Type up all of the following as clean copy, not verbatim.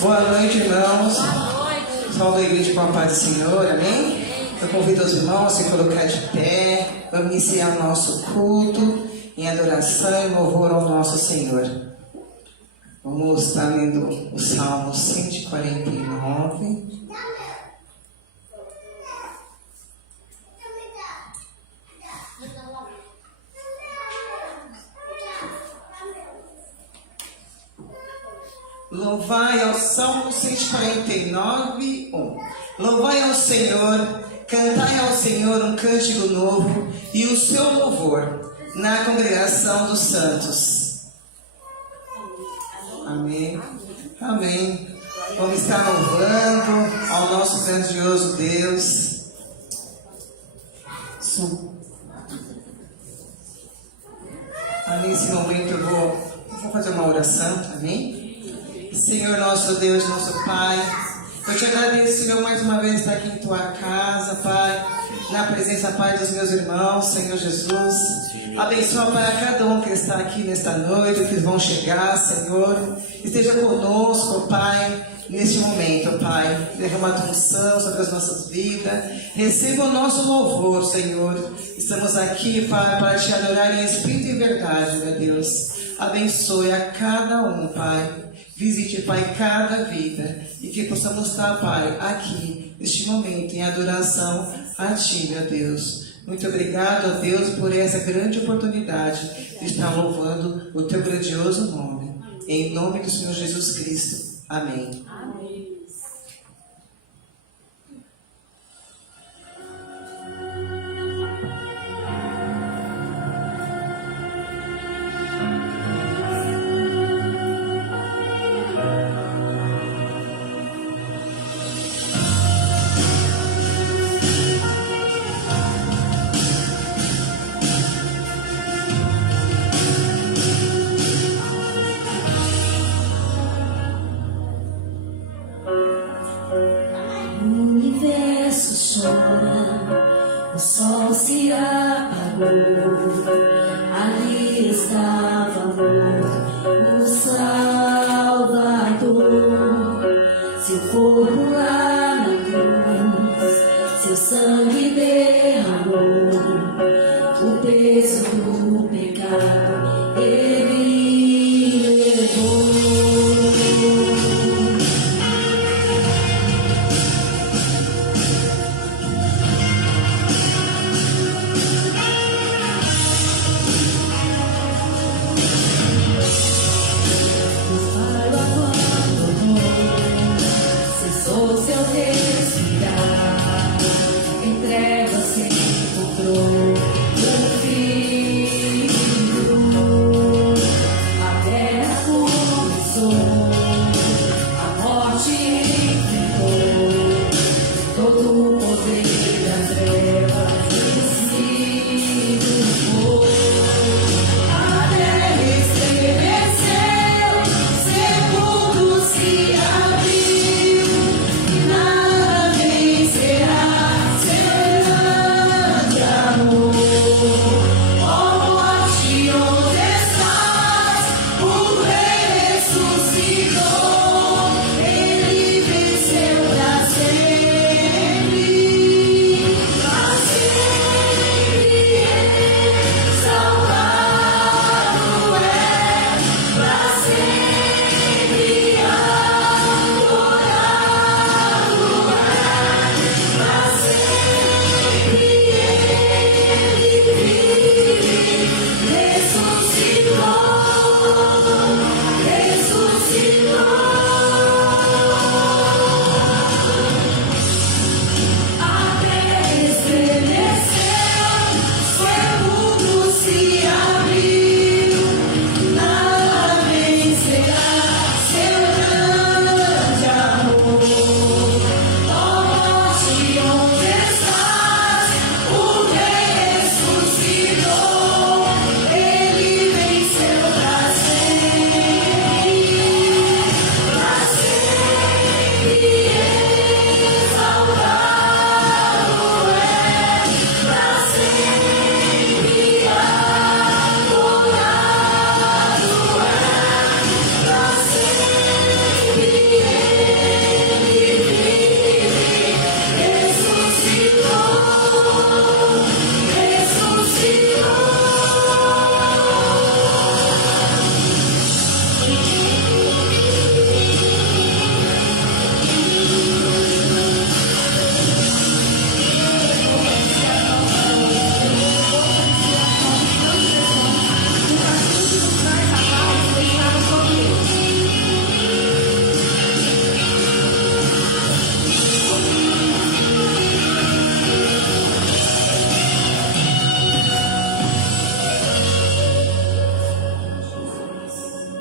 Boa noite, irmãos. Salve a igreja com a paz do Senhor, amém? Eu convido os irmãos a se colocar de pé. Vamos iniciar o nosso culto em adoração e louvor ao nosso Senhor. Vamos estar lendo o Salmo 149. Louvai ao Salmo 149, 1. Louvai ao Senhor, cantai ao Senhor um cântico novo e o seu louvor na congregação dos santos. Amém. Amém. Vamos estar louvando ao nosso grandioso Deus. Nesse momento eu vou fazer uma oração, amém? Senhor nosso Deus, nosso Pai, eu te agradeço, Senhor, mais uma vez estar aqui em tua casa, Pai, na presença, Pai, dos meus irmãos, Senhor Jesus. Abençoa, Pai, a cada um que está aqui nesta noite, que vão chegar, Senhor. Esteja conosco, Pai, neste momento, Pai. Derrama a tua unção sobre as nossas vidas. Receba o nosso louvor, Senhor. Estamos aqui, Pai, para te adorar em espírito e verdade, meu Deus. Abençoe a cada um, Pai. Visite, Pai, cada vida e que possamos estar, Pai, aqui, neste momento, em adoração a Ti, meu Deus. Muito obrigado, ó Deus, por essa grande oportunidade de estar louvando o Teu grandioso nome. Em nome do Senhor Jesus Cristo. Amém. Amém. O sol se apagou, ali estava morto o Salvador. Seu corpo lá na cruz, seu sangue derramou, o peso do pecado ele levou. Em trevas se encontrou o Filho.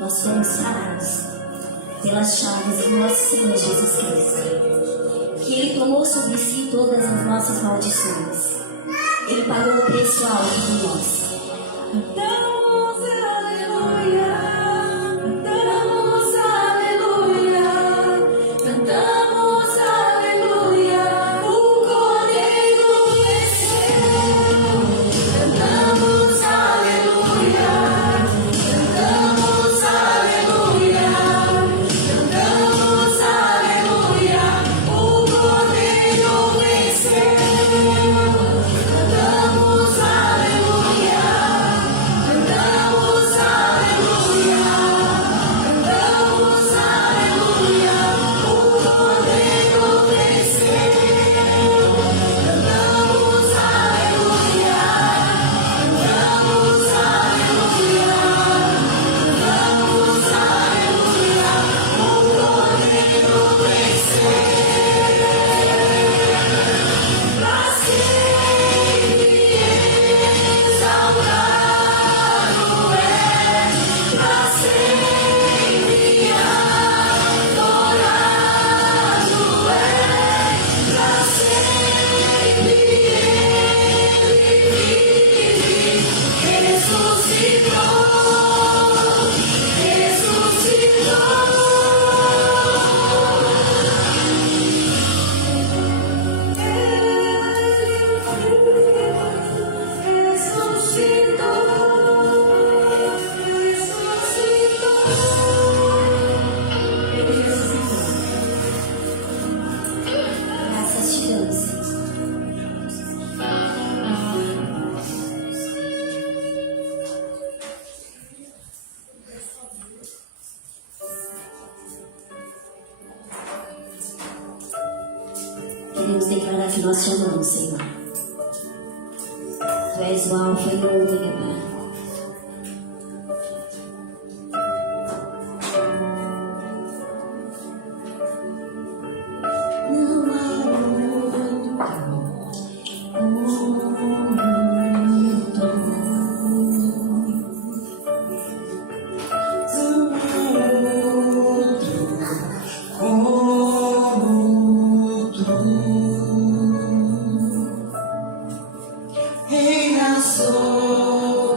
nós fomos sarados pelas chagas do nosso Senhor Jesus Cristo, que Ele tomou sobre si todas as nossas maldições. Ele pagou o preço alto por nós. Cantamos aleluia, cantamos aleluia, cantamos aleluia, o Cordeiro venceu. Cantamos aleluia, cantamos aleluia, cantamos aleluia, o Cordeiro venceu. Cantamos aleluia, cantamos aleluia, cantamos aleluia, o Cordeiro venceu. Cantamos aleluia, cantamos aleluia, cantamos aleluia, o Cordeiro venceu. Pra sempre exaltado é, pra sempre adorado é, pra sempre Ele vive, ressuscitou, Graças te damos, Senhor. Queremos declarar que nós te amamos, Senhor. Tu és o Alfa e o Ômega, Pai. Não há Reina sobre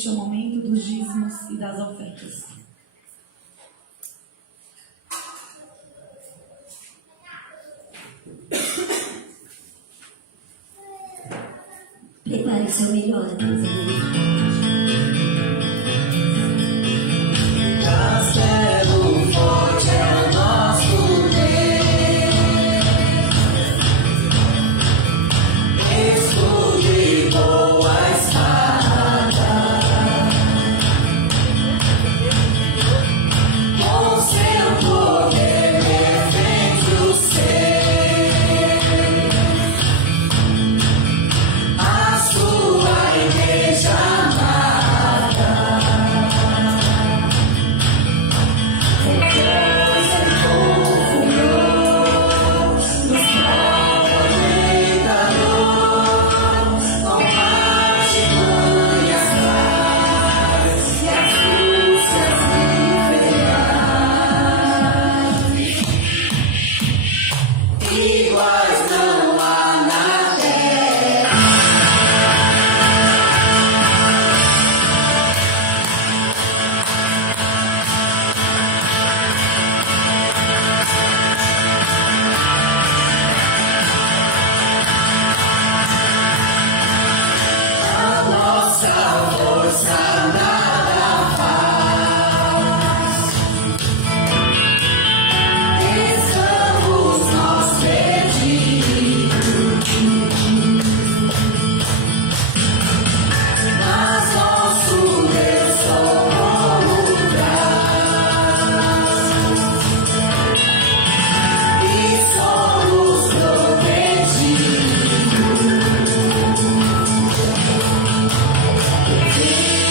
este é o momento dos dízimos e das ofertas. Prepare o seu melhor aqui, Castelo forte é o nosso Deus, escudo e boa espada, com seu poder defende o seu, a sua igreja amada. Iguais não há na terra. A nossa força nada faz. Estamos nós perdidos, mas nosso Deus socorro traz, e somos protegidos.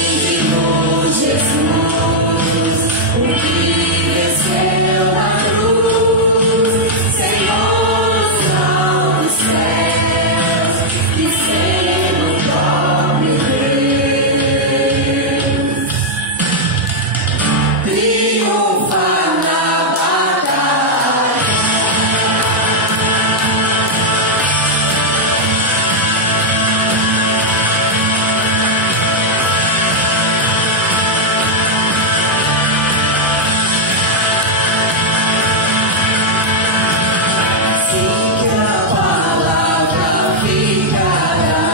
Vinde-nos, Jesus, o que venceu na cruz, Senhor dos altos céus, que sendo pobre Deus, triunfa na batalha. Sim, que a palavra ficará,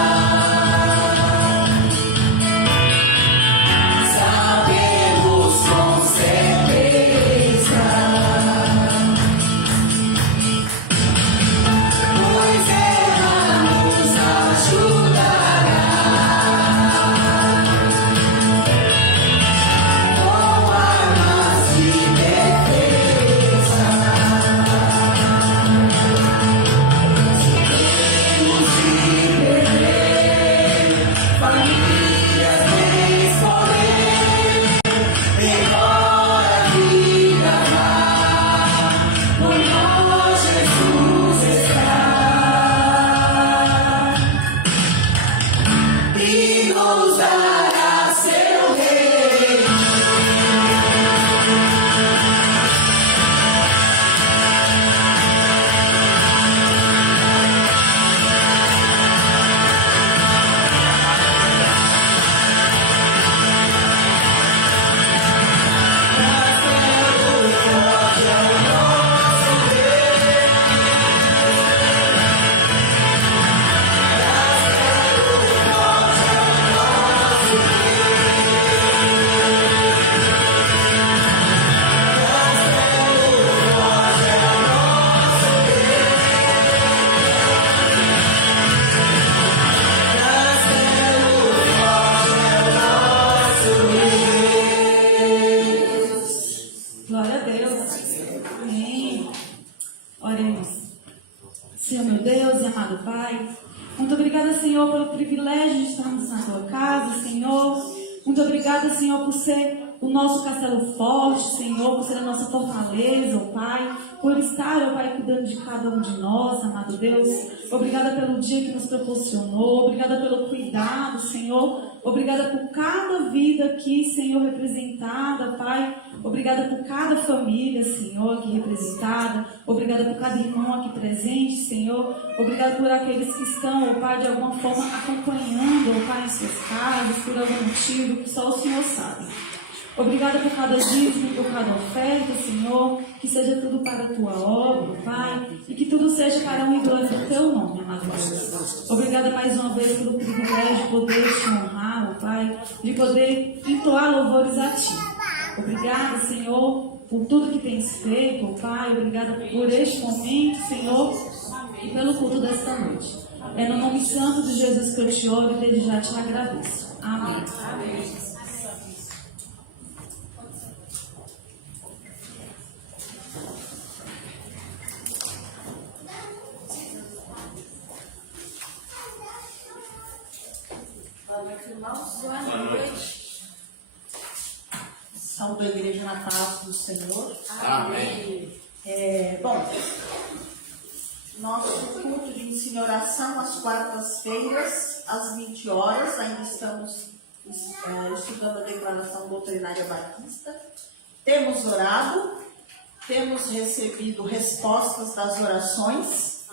sabemos com certeza, pois ela nos ajudará com armas de defesa. Famílias nem escolher, embora diga vá, no nós Jesus está, e nos dará seu reino. Glória a Deus. Amém. Oremos. Senhor meu Deus e amado Pai, muito obrigada, Senhor, pelo privilégio de estarmos na Tua casa, Senhor. Muito obrigada, Senhor, por ser o nosso castelo forte, Senhor, por ser a nossa fortaleza, ó Pai, por estar, ó Pai, cuidando de cada um de nós, amado Deus. Obrigada pelo dia que nos proporcionou, obrigada pelo cuidado, Senhor. Obrigada por cada vida aqui, Senhor, representada, Pai, Obrigada por cada família, Senhor, aqui representada. Obrigada por cada irmão aqui presente, Senhor. Obrigada por aqueles que estão, ó Pai, de alguma forma acompanhando, ó Pai, em suas casas, por algum motivo que só o Senhor sabe. Obrigada por cada dízimo, por cada oferta, Senhor, que seja tudo para a Tua obra, Pai, e que tudo seja para a honra e glória do Teu nome, amado Deus. Obrigada mais uma vez pelo privilégio de poder Te honrar, ó Pai, de poder entoar louvores a Ti. Obrigada, Senhor, por tudo que tens feito, ó Pai. Obrigada por este momento, Senhor, e pelo culto desta noite. É no nome santo de Jesus que eu te oro e desde já te agradeço. Amém. Amém. Irmãos, boa noite. Saúde a igreja na paz do Senhor. Amém. Bom, nosso culto de ensino e oração às quartas-feiras, às 20 horas. Ainda estamos estudando a declaração doutrinária batista. Temos orado, temos recebido respostas das orações.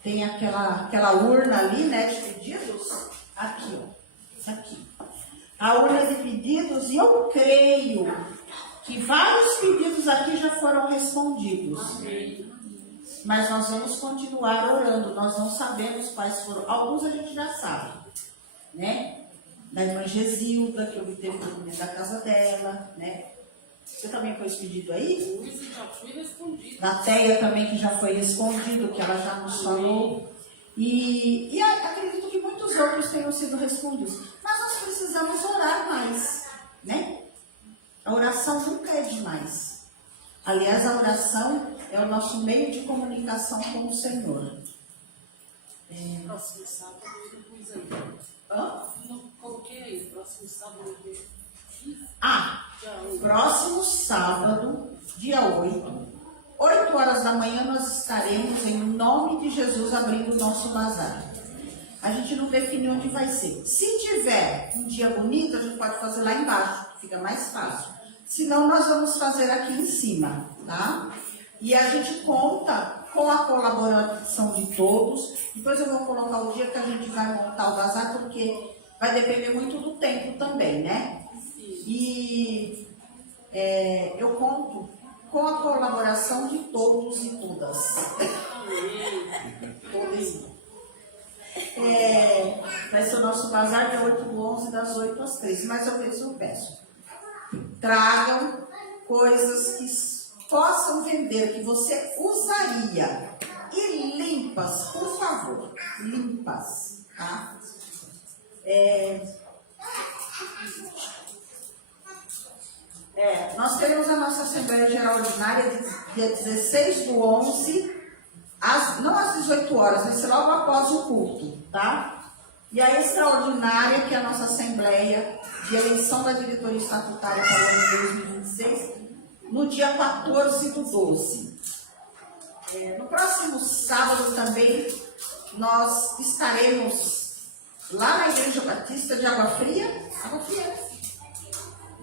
Tem aquela urna ali, né, de pedidos. Aqui, ó. Isso aqui. A urna de pedidos, e eu creio que vários pedidos aqui já foram respondidos. Mas nós vamos continuar orando. Nós não sabemos quais foram. Alguns a gente já sabe, né? Da irmã Gesilda, que obteve o documento da casa dela, né? Você também foi pedido aí? Já fui respondido. Da Teia também, que já foi respondido, que ela já nos falou. E acredito que muitos outros tenham sido respondidos. Mas nós precisamos orar mais, né? A oração nunca é demais. Aliás, a oração é o nosso meio de comunicação com o Senhor. Próximo sábado eu pus aí. Hã? Não coloquei aí, próximo sábado. Próximo sábado, dia 8 horas da manhã, nós estaremos, em nome de Jesus, abrindo o nosso bazar. A gente não definiu onde vai ser. Se tiver um dia bonito, a gente pode fazer lá embaixo, que fica mais fácil. Senão, nós vamos fazer aqui em cima, tá? E a gente conta com a colaboração de todos. Depois eu vou colocar o dia que a gente vai montar o bazar, porque vai depender muito do tempo também, né? E eu conto com a colaboração de todos e todas. Todos. Vai ser o nosso bazar de 8h11, das 8 às 13. Mais ou menos eu peço. Tragam coisas que possam vender, que você usaria. E limpas, por favor. Limpas, tá? Nós teremos a nossa Assembleia Geral Ordinária dia 16/11, não às 18 horas, vai ser logo após o culto, tá? E a extraordinária, que é a nossa Assembleia de eleição da diretoria estatutária para o ano de 2026, no dia 14/12. No próximo sábado também, nós estaremos lá na Igreja Batista de Água Fria,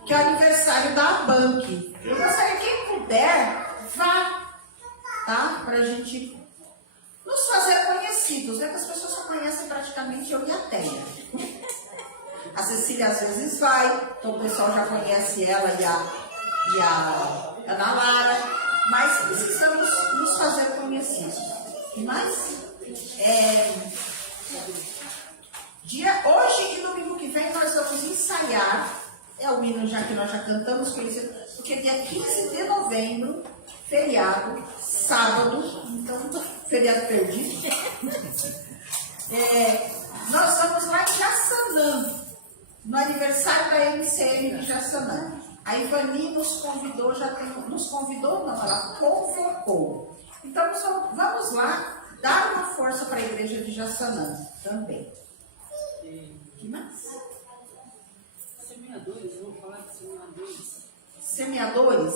que é o aniversário da Bank. Eu gostaria que quem puder, vá, tá? Pra gente nos fazer conhecidos, né? Que as pessoas só conhecem praticamente eu e a Teia. A Cecília às vezes vai, então o pessoal já conhece ela e a Ana Lara, mas precisamos nos fazer conhecidos. E mais? Hoje e domingo que vem nós vamos ensaiar. É o hino já que nós já cantamos, porque dia 15 de novembro, feriado, sábado, então feriado perdido. Nós vamos lá em Jaçanã, no aniversário da MCM de Jaçanã. A Ivani nos convidou, ela convocou. Então vamos lá dar uma força para a igreja de Jaçanã também. Que mais? Semeadores, vamos falar de semeadores. Semeadores,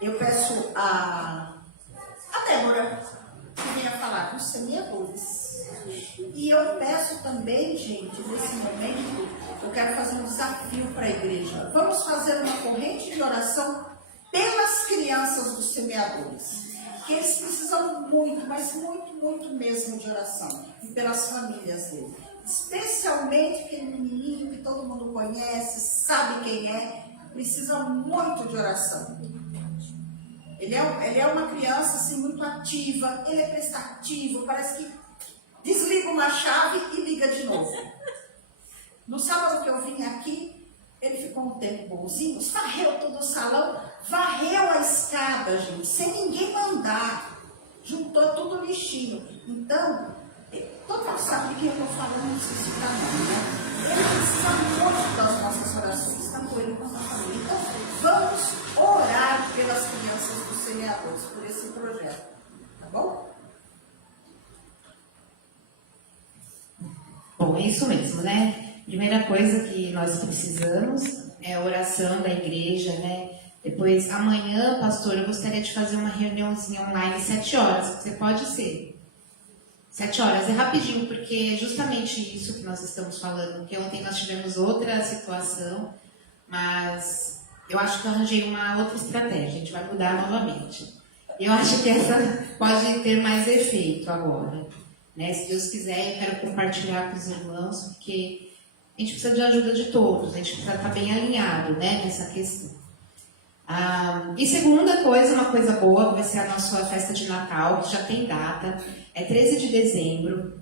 eu peço a Débora. que venha falar com os semeadores. E eu peço também, gente, nesse momento, eu quero fazer um desafio para a igreja. Vamos fazer uma corrente de oração pelas crianças dos semeadores. Que eles precisam muito, mas muito, muito mesmo de oração. E pelas famílias dele. Especialmente aquele menininho que todo mundo conhece, sabe quem é, precisa muito de oração. Ele é uma criança assim, muito ativa, ele é prestativo, parece que desliga uma chave e liga de novo. No sábado que eu vim aqui, ele ficou um tempo bonzinho, varreu todo o salão, varreu a escada, gente, sem ninguém mandar, juntou tudo lixinho. Então, todo mundo sabe de quem eu estou falando, não sei se está não, né? Ele precisa muito das nossas orações, tanto ele quanto a família. Então, vamos orar pelas crianças dos semeadores, por esse projeto, tá bom? Bom, é isso mesmo, né? Primeira coisa que nós precisamos é a oração da igreja, né? Depois, amanhã, pastor, eu gostaria de fazer uma reuniãozinha online 7 horas. Você pode ser? 7 horas, é rapidinho, porque é justamente isso que nós estamos falando. Porque ontem nós tivemos outra situação, mas eu acho que eu arranjei uma outra estratégia. A gente vai mudar novamente. Eu acho que essa pode ter mais efeito agora. Né? Se Deus quiser, eu quero compartilhar com os irmãos, porque a gente precisa de ajuda de todos, a gente precisa estar bem alinhado, né, nessa questão. E segunda coisa, uma coisa boa, vai ser a nossa festa de Natal, que já tem data, é 13 de dezembro.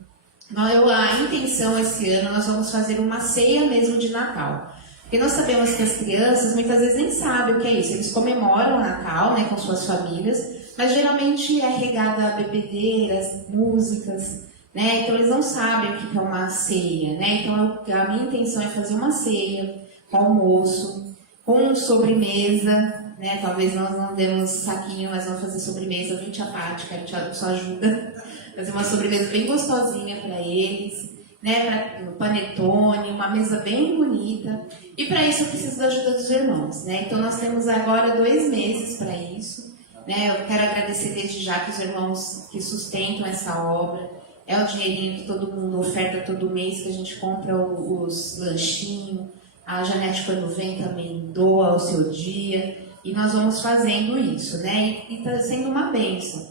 A intenção esse ano, nós vamos fazer uma ceia mesmo de Natal. Porque nós sabemos que as crianças muitas vezes nem sabem o que é isso. Eles comemoram o Natal, né, com suas famílias, mas geralmente é regada a bebedeiras, músicas, né? Então eles não sabem o que é uma ceia, né? Então a minha intenção é fazer uma ceia com almoço, com sobremesa, né? Talvez nós não demos saquinho, mas vamos fazer sobremesa. Eu vim tia Paty, quero te sua ajuda. Fazer uma sobremesa bem gostosinha para eles, né? Para panetone, uma mesa bem bonita. E para isso eu preciso da ajuda dos irmãos, né? Então nós temos agora 2 meses para isso. Né, eu quero agradecer desde já que os irmãos que sustentam essa obra, é o dinheirinho que todo mundo oferta todo mês, que a gente compra os lanchinhos, a Janete quando vem também doa o seu dia, e nós vamos fazendo isso, né, e está sendo uma bênção.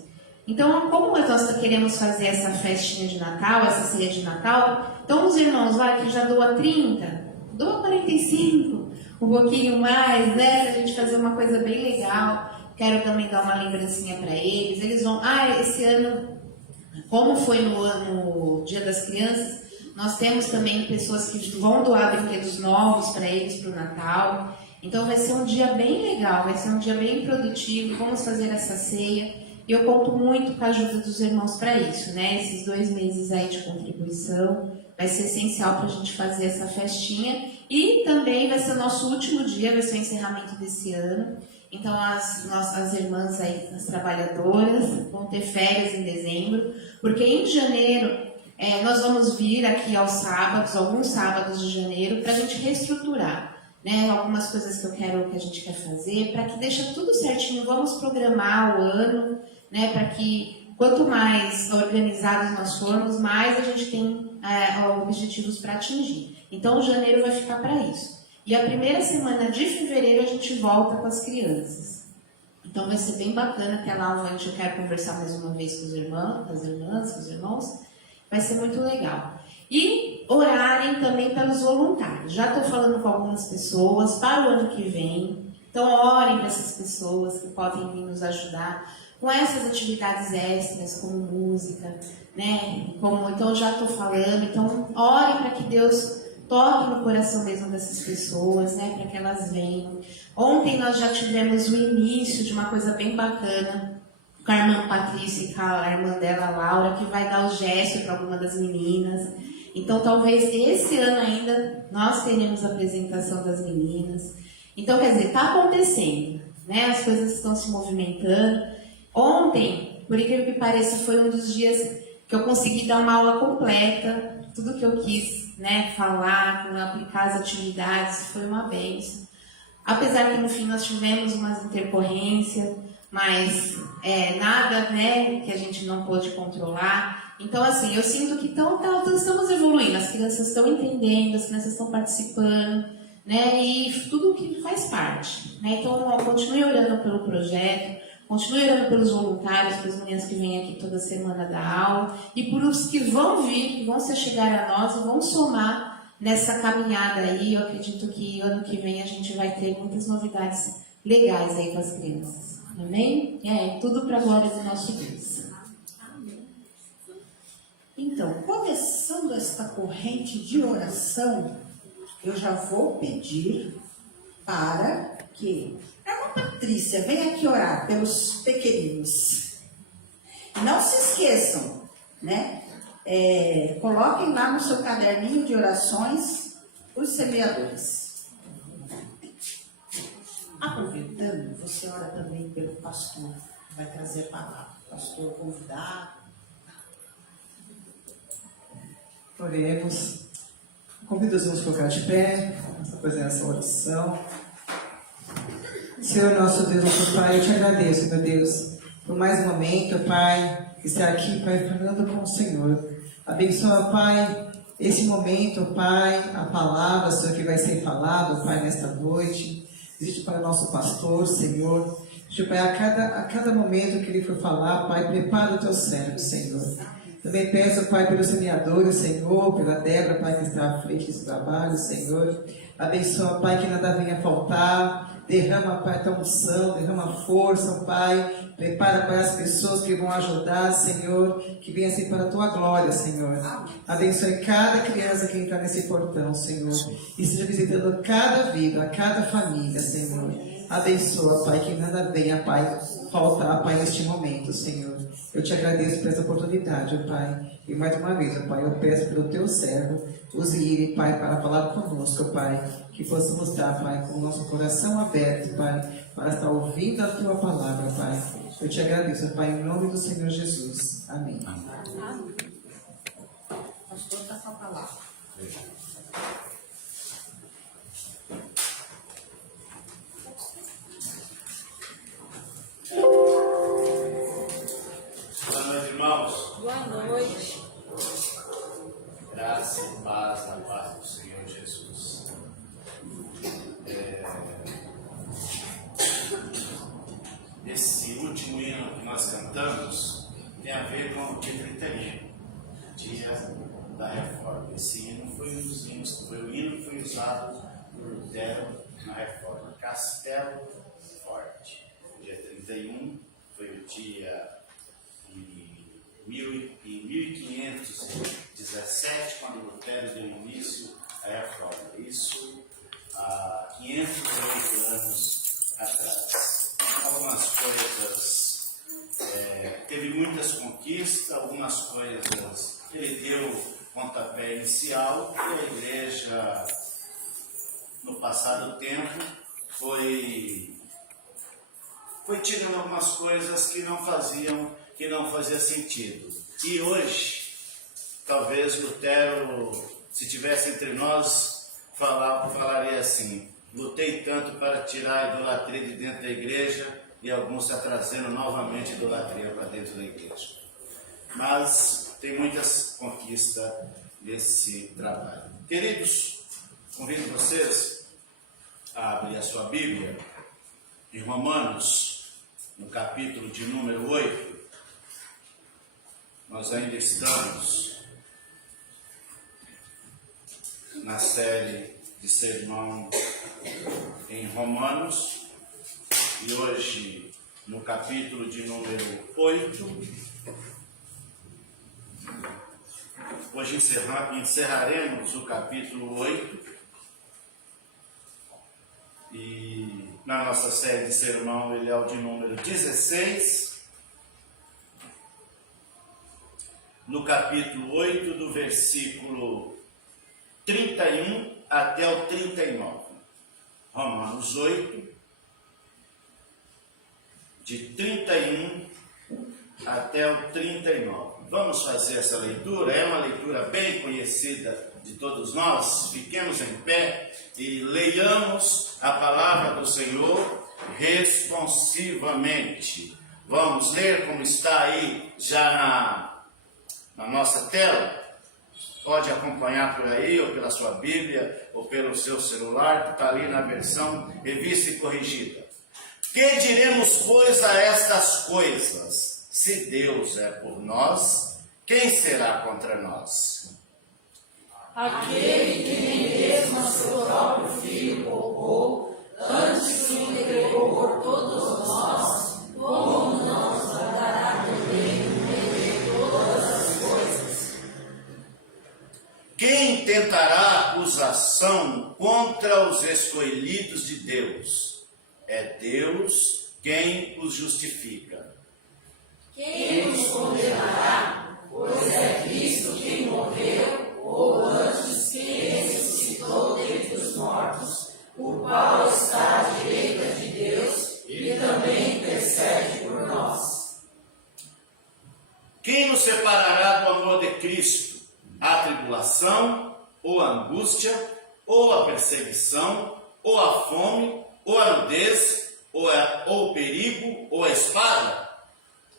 Então, como nós queremos fazer essa festinha de Natal, essa ceia de Natal, então os irmãos, que já doa 30, doa 45, um pouquinho mais, né, pra gente fazer uma coisa bem legal. Quero também dar uma lembrancinha para eles. Eles vão... esse ano, como foi no Dia das Crianças, nós temos também pessoas que vão doar brinquedos novos para eles para o Natal. Então vai ser um dia bem legal, vai ser um dia bem produtivo. Vamos fazer essa ceia. E eu conto muito com a ajuda dos irmãos para isso, né? Esses 2 meses aí de contribuição vai ser essencial para a gente fazer essa festinha. E também vai ser o nosso último dia, vai ser o encerramento desse ano. Então, as nossas irmãs aí, as trabalhadoras, vão ter férias em dezembro, porque em janeiro nós vamos vir aqui aos sábados, alguns sábados de janeiro, para a gente reestruturar, né, algumas coisas que a gente quer fazer, para que deixe tudo certinho. Vamos programar o ano, né, para que quanto mais organizados nós formos, mais a gente tem objetivos para atingir. Então, janeiro vai ficar para isso. E a primeira semana de fevereiro a gente volta com as crianças. Então vai ser bem bacana, até lá onde eu quero conversar mais uma vez com os irmãos, com as irmãs, com os irmãos. Vai ser muito legal. E orarem também pelos voluntários. Já estou falando com algumas pessoas para o ano que vem. Então orem para essas pessoas que podem vir nos ajudar com essas atividades extras, como música, né? Então já estou falando. Então orem para que Deus toque no coração mesmo dessas pessoas, né, para que elas venham. Ontem nós já tivemos o início de uma coisa bem bacana com a irmã Patrícia e com a irmã dela, Laura, que vai dar o gesto para alguma das meninas. Então, talvez esse ano ainda nós teremos a apresentação das meninas. Então, quer dizer, está acontecendo, né? As coisas estão se movimentando. Ontem, por incrível que pareça, foi um dos dias que eu consegui dar uma aula completa, tudo que eu quis, né, falar, aplicar as atividades, foi uma bênção. Apesar que no fim nós tivemos umas intercorrências, mas nada, né, que a gente não pôde controlar. Então, assim, eu sinto que estamos evoluindo, as crianças estão entendendo, as crianças estão participando, né, e tudo que faz parte, né. Então, continue orando pelo projeto, continue orando pelos voluntários, pelas meninas que vêm aqui toda semana dar aula, e por os que vão vir, que vão se chegar a nós e vão somar nessa caminhada aí. Eu acredito que ano que vem a gente vai ter muitas novidades legais aí com as crianças. Amém? Tudo para a glória do nosso Deus. Então, começando esta corrente de oração, eu já vou pedir para que a irmã Patrícia venha aqui orar pelos pequeninos. Não se esqueçam, né? Coloquem lá no seu caderninho de orações os semeadores. Aproveitando, você ora também pelo pastor, que vai trazer a palavra. Pastor convidado. Oremos. Convido os irmãos a colocar de pé, vamos fazer essa oração. Senhor nosso Deus, nosso Pai, eu te agradeço, meu Deus, por mais um momento, Pai, estar aqui, Pai, falando com o Senhor. Abençoa, Pai, esse momento, Pai, a palavra, Senhor, que vai ser falada, Pai, nesta noite. Existe para o nosso pastor, Senhor. Existe, Pai, a cada momento que ele for falar, Pai, prepara o teu servo, Senhor. Também peço, Pai, pelos semeadores, Senhor, pela Débora, Pai, que está à frente desse trabalho, Senhor. Abençoa, Pai, que nada venha faltar. Derrama, Pai, tua unção, derrama força, Pai. Prepara, Pai, as pessoas que vão ajudar, Senhor, que venha assim para a tua glória, Senhor. Abençoe cada criança que entrar nesse portão, Senhor. E esteja visitando cada vida, cada família, Senhor. Abençoa, Pai, que nada venha, Pai, faltar, Pai, neste momento, Senhor. Eu te agradeço por essa oportunidade, Pai. E mais uma vez, Pai, eu peço pelo teu servo, use ele, Pai, para falar conosco, Pai. Que possamos estar, Pai, com o nosso coração aberto, Pai, para estar ouvindo a tua palavra, Pai. Eu te agradeço, Pai, em nome do Senhor Jesus. Amém. O pastor está com a palavra. Boa noite, irmãos. Boa noite. Graça e paz na paz do Senhor Jesus. Esse último hino que nós cantamos tem a ver com o dia 31, dia da reforma. Esse hino foi um dos hinos, foi o hino que foi usado por Lutero na reforma. Castelo Forte. Dia 31 foi o dia em 1517, quando Lutero deu início à reforma. Isso há 508 anos atrás. Algumas coisas, teve muitas conquistas, algumas coisas ele deu pontapé inicial, e a igreja, no passado tempo, foi tirando algumas coisas que não fazia sentido. E hoje, talvez Lutero, se estivesse entre nós, falaria assim: lutei tanto para tirar a idolatria de dentro da igreja, e alguns está trazendo novamente idolatria para dentro da igreja. Mas tem muitas conquistas nesse trabalho. Queridos, convido vocês a abrir a sua Bíblia em Romanos, no capítulo de número 8. Nós ainda estamos na série de sermão em Romanos, e hoje no capítulo de número 8. Hoje encerraremos o capítulo 8, e na nossa série de sermão ele é o de número 16. No capítulo 8, do versículo 31 até o 39. Romanos 8, de 31 até o 39. Vamos fazer essa leitura, é uma leitura bem conhecida de todos nós. Fiquemos em pé e leiamos a palavra do Senhor, responsivamente. Vamos ler como está aí já na nossa tela? Pode acompanhar por aí, ou pela sua Bíblia, ou pelo seu celular, que está ali na versão revista e corrigida. Que diremos, pois, a estas coisas? Se Deus é por nós, quem será contra nós? Aquele que nem mesmo a seu próprio filho poupou, antes o entregou por todos nós, como não nos dará também todas as coisas? Quem tentará acusação contra os escolhidos de Deus? É Deus quem os justifica. Quem nos condenará? Pois é Cristo quem morreu, ou antes quem ressuscitou dentre os mortos, o qual está à direita de Deus e também intercede por nós. Quem nos separará do amor de Cristo? A tribulação, ou a angústia, ou a perseguição, ou a fome, ou a nudez, ou o perigo, ou a espada?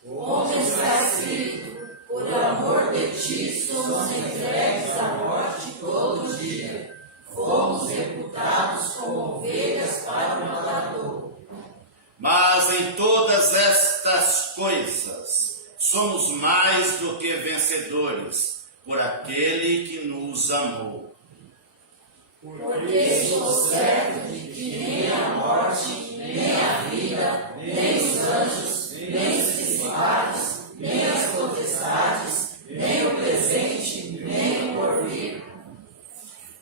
Como está escrito, por amor de ti somos entregues à morte todo dia. Fomos reputados como ovelhas para o matador. Mas em todas estas coisas somos mais do que vencedores, por aquele que nos amou. Porque estou certo de que nem a morte, nem a vida, nem os anjos, nem os principados, nem as potestades, nem o presente, nem o porvir,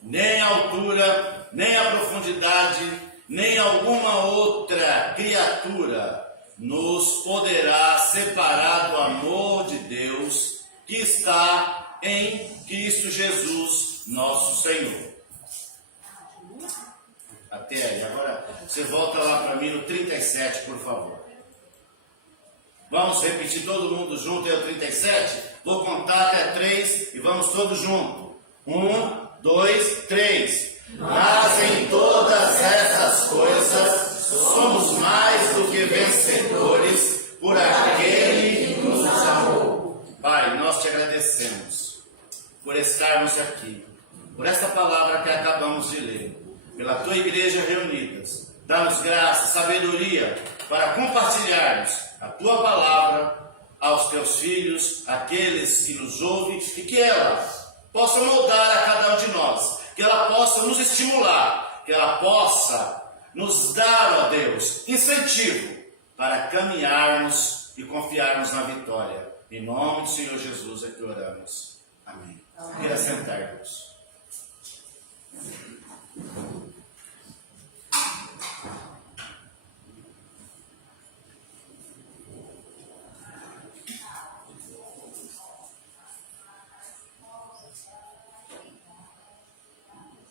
Nem a altura, nem a profundidade, nem alguma outra criatura nos poderá separar do amor de Deus que está em Cristo Jesus, nosso Senhor. Até aí. Agora você volta lá para mim no 37, por favor. Vamos repetir todo mundo junto aí o 37? Vou contar até 3 e vamos todos juntos. 1, 2, 3. Mas em todas essas coisas somos mais do que vencedores por aquele que nos amou. Pai, nós te agradecemos por estarmos aqui, por essa palavra que acabamos de ler, pela tua igreja reunidas. Dá-nos graça, sabedoria para compartilharmos a tua palavra aos teus filhos, aqueles que nos ouvem, e que ela possa moldar a cada um de nós, que ela possa nos estimular, que ela possa nos dar, ó Deus, incentivo para caminharmos e confiarmos na vitória. Em nome do Senhor Jesus é que oramos. Amém. Queira sentar-nos.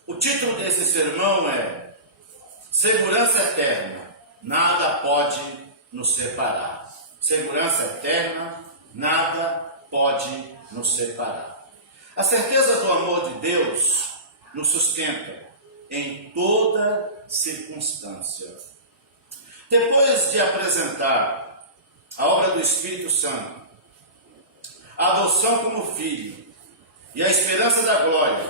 O título desse sermão é Segurança Eterna, nada pode nos separar. Segurança eterna, nada pode nos separar. A certeza do amor de Deus nos sustenta em toda circunstância. Depois de apresentar a obra do Espírito Santo, a adoção como filho e a esperança da glória,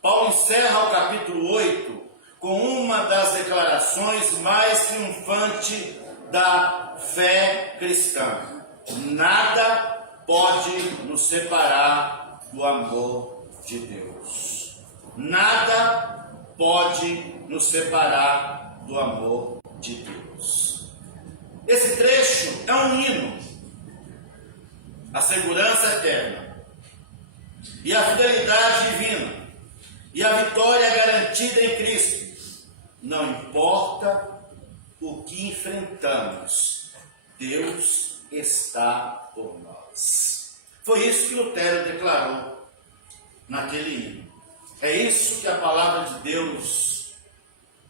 Paulo encerra o capítulo 8 com uma das declarações mais triunfantes da fé cristã. Nada pode nos separar do amor de Deus. Nada pode nos separar do amor de Deus. Esse trecho é um hino à segurança eterna e à fidelidade divina e a vitória garantida em Cristo. Não importa o que enfrentamos, Deus está por nós. Foi isso que Lutero declarou naquele hino. É isso que a palavra de Deus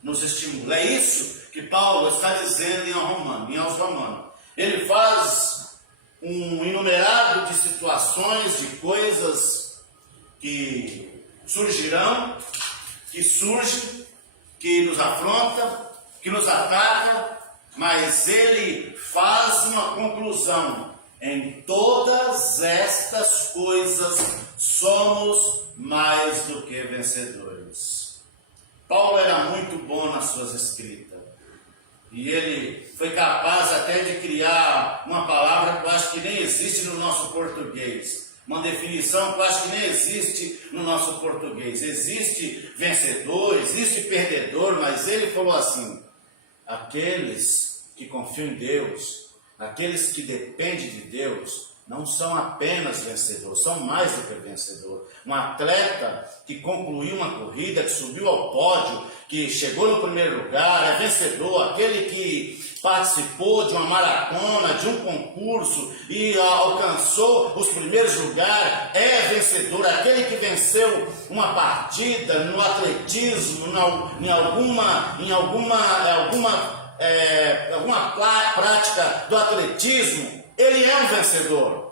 nos estimula. É isso que Paulo está dizendo aos Romanos. Ele faz um enumerado de situações, de coisas que surgirão, que surgem, que nos afrontam, que nos ataca, mas ele faz uma conclusão. Em todas estas coisas somos mais do que vencedores. Paulo era muito bom nas suas escritas. E ele foi capaz até de criar uma palavra que eu acho que nem existe no nosso português. Uma definição que eu acho que nem existe no nosso português. Existe vencedor, existe perdedor, mas ele falou assim: aqueles que confiam em Deus, aqueles que dependem de Deus, não são apenas vencedores, são mais do que vencedor. Um atleta que concluiu uma corrida, que subiu ao pódio, que chegou no primeiro lugar, é vencedor. Aquele que participou de uma maratona, de um concurso e alcançou os primeiros lugares, é vencedor. Aquele que venceu uma partida no atletismo, em alguma prática do atletismo, ele é um vencedor.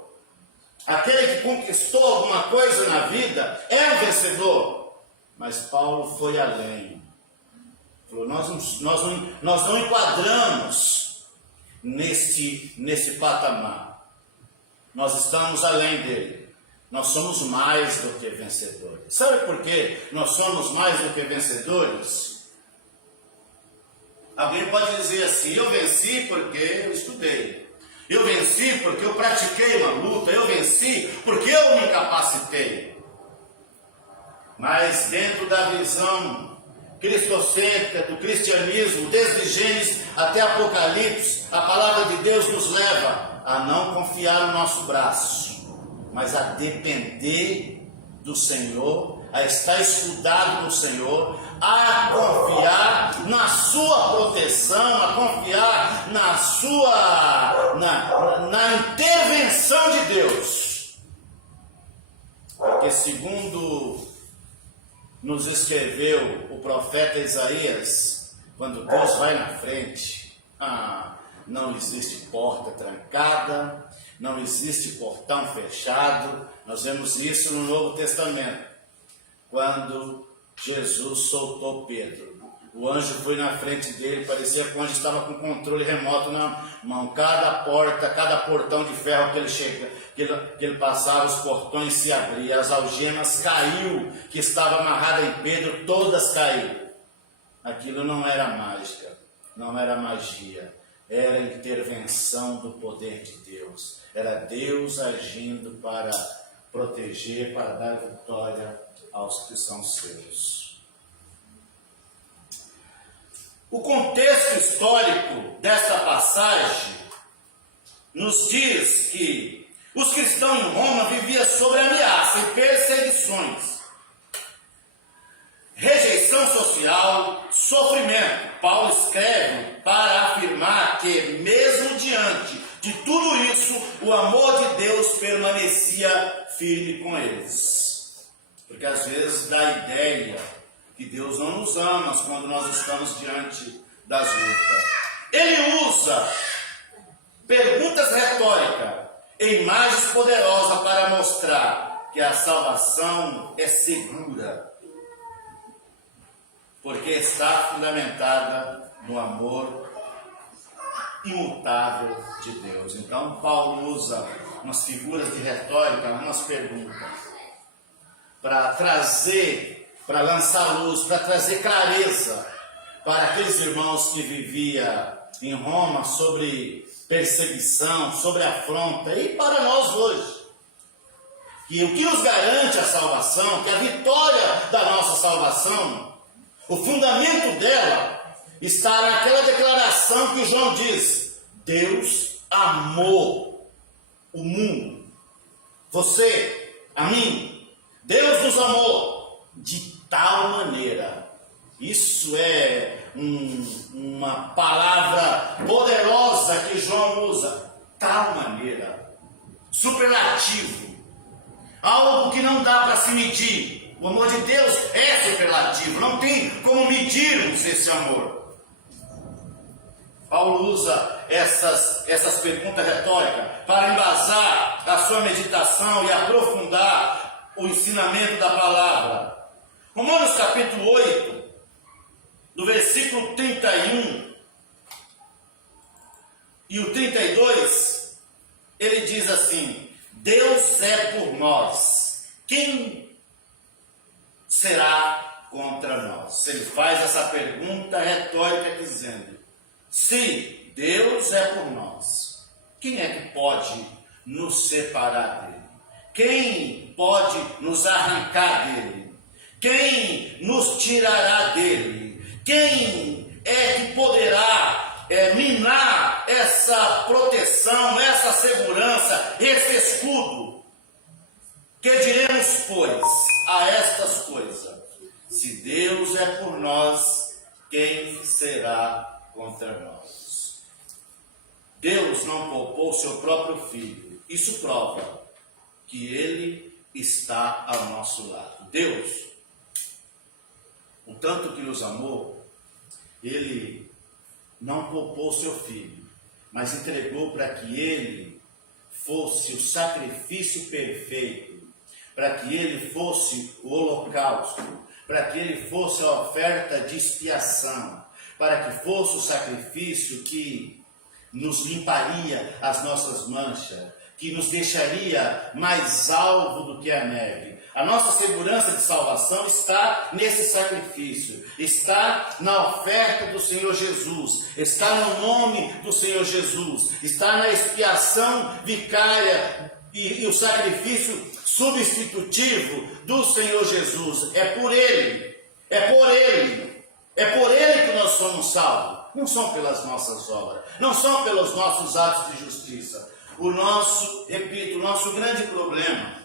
Aquele que conquistou alguma coisa na vida é um vencedor. Mas Paulo foi além. Falou: nós não enquadramos nesse patamar. Nós estamos além dele. Nós somos mais do que vencedores. Sabe por que nós somos mais do que vencedores? Alguém pode dizer assim: eu venci porque eu estudei. Eu venci porque eu pratiquei uma luta. Eu venci porque eu me capacitei. Mas dentro da visão cristocêntrica do cristianismo, desde Gênesis até Apocalipse, a palavra de Deus nos leva a não confiar no nosso braço, mas a depender do Senhor, a estar escudado no Senhor, a confiar na sua proteção, a confiar na intervenção de Deus. Porque segundo nos escreveu o profeta Isaías, quando Deus vai na frente, não existe porta trancada, não existe portão fechado. Nós vemos isso no Novo Testamento, quando Jesus soltou Pedro. O anjo foi na frente dele, parecia que o anjo estava com controle remoto na mão. Cada porta, cada portão de ferro que ele passava, os portões se abriam, as algemas caiu, que estava amarrada em Pedro, todas caíram. Aquilo não era mágica, não era magia, era intervenção do poder de Deus. Era Deus agindo para proteger, para dar vitória aos que são seus. O contexto histórico desta passagem nos diz que os cristãos em Roma viviam sob ameaça e perseguições, rejeição social, sofrimento. Paulo escreve para afirmar que, mesmo diante de tudo isso, o amor de Deus permanecia firme com eles. Porque às vezes dá a ideia que Deus não nos ama quando nós estamos diante das lutas. Ele usa perguntas retóricas e imagens poderosas para mostrar que a salvação é segura, porque está fundamentada no amor imutável de Deus. Então Paulo usa umas figuras de retórica, umas perguntas, para lançar luz, para trazer clareza para aqueles irmãos que viviam em Roma sobre perseguição, sobre afronta, e para nós hoje. Que o que nos garante a salvação, que a vitória da nossa salvação, o fundamento dela está naquela declaração que João diz: Deus amou o mundo, você, a mim. Deus nos amou de tal maneira. Isso é uma palavra poderosa que João usa. Tal maneira, superlativo, algo que não dá para se medir. O amor de Deus é superlativo, não tem como medirmos esse amor. Paulo usa essas perguntas retóricas para embasar a sua meditação e aprofundar o ensinamento da palavra. Romanos capítulo 8 do versículo 31 e o 32, ele diz assim: Deus é por nós, quem será contra nós? Ele faz essa pergunta retórica dizendo: se Deus é por nós, quem é que pode nos separar dele? Quem pode nos arrancar dele? Quem nos tirará dele? Quem é que poderá minar essa proteção, essa segurança, esse escudo? Que diremos, pois, a estas coisas? Se Deus é por nós, quem será contra nós? Deus não poupou seu próprio Filho. Isso prova que Ele está ao nosso lado. Deus, o tanto que nos amou, Ele não poupou seu Filho, mas entregou para que Ele fosse o sacrifício perfeito, para que Ele fosse o holocausto, para que Ele fosse a oferta de expiação, para que fosse o sacrifício que nos limparia as nossas manchas, que nos deixaria mais alvo do que a neve. A nossa segurança de salvação está nesse sacrifício, está na oferta do Senhor Jesus, está no nome do Senhor Jesus, está na expiação vicária e o sacrifício substitutivo do Senhor Jesus. É por Ele que nós somos salvos. Não são pelas nossas obras, não são pelos nossos atos de justiça. O nosso grande problema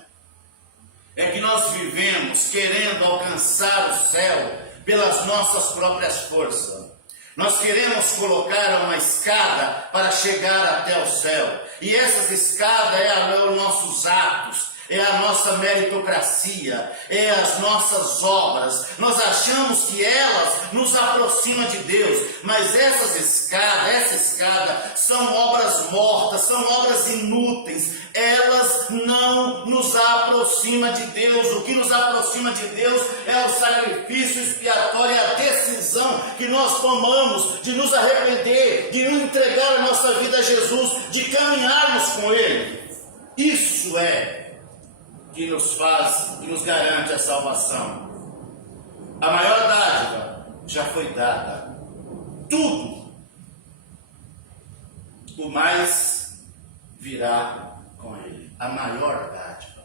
é que nós vivemos querendo alcançar o céu pelas nossas próprias forças. Nós queremos colocar uma escada para chegar até o céu. E essas escadas são os nossos atos, é a nossa meritocracia, é as nossas obras. Nós achamos que elas nos aproximam de Deus, mas essa escada são obras mortas, são obras inúteis. Elas não nos aproximam de Deus. O que nos aproxima de Deus é o sacrifício expiatório, a decisão que nós tomamos de nos arrepender, de entregar a nossa vida a Jesus, de caminharmos com Ele. Isso é que nos faz, que nos garante a salvação. A maior dádiva já foi dada. Tudo. O mais virá com Ele. A maior dádiva.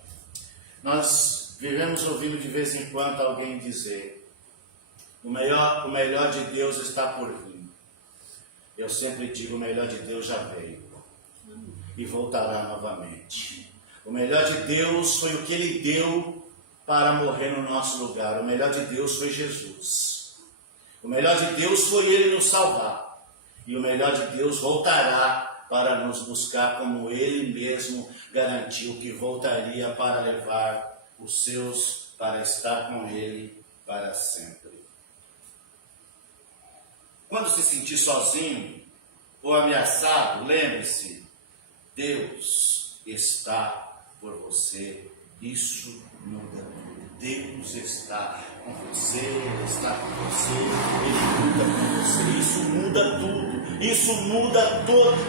Nós vivemos ouvindo de vez em quando alguém dizer: o melhor de Deus está por vir. Eu sempre digo: o melhor de Deus já veio e voltará novamente. O melhor de Deus foi o que Ele deu para morrer no nosso lugar. O melhor de Deus foi Jesus. O melhor de Deus foi Ele nos salvar. E o melhor de Deus voltará para nos buscar, como Ele mesmo garantiu que voltaria para levar os seus para estar com Ele para sempre. Quando se sentir sozinho ou ameaçado, lembre-se: Deus está por você. Isso muda tudo. Deus está com você, Ele está com você, Ele luta com você. Isso muda tudo. Isso muda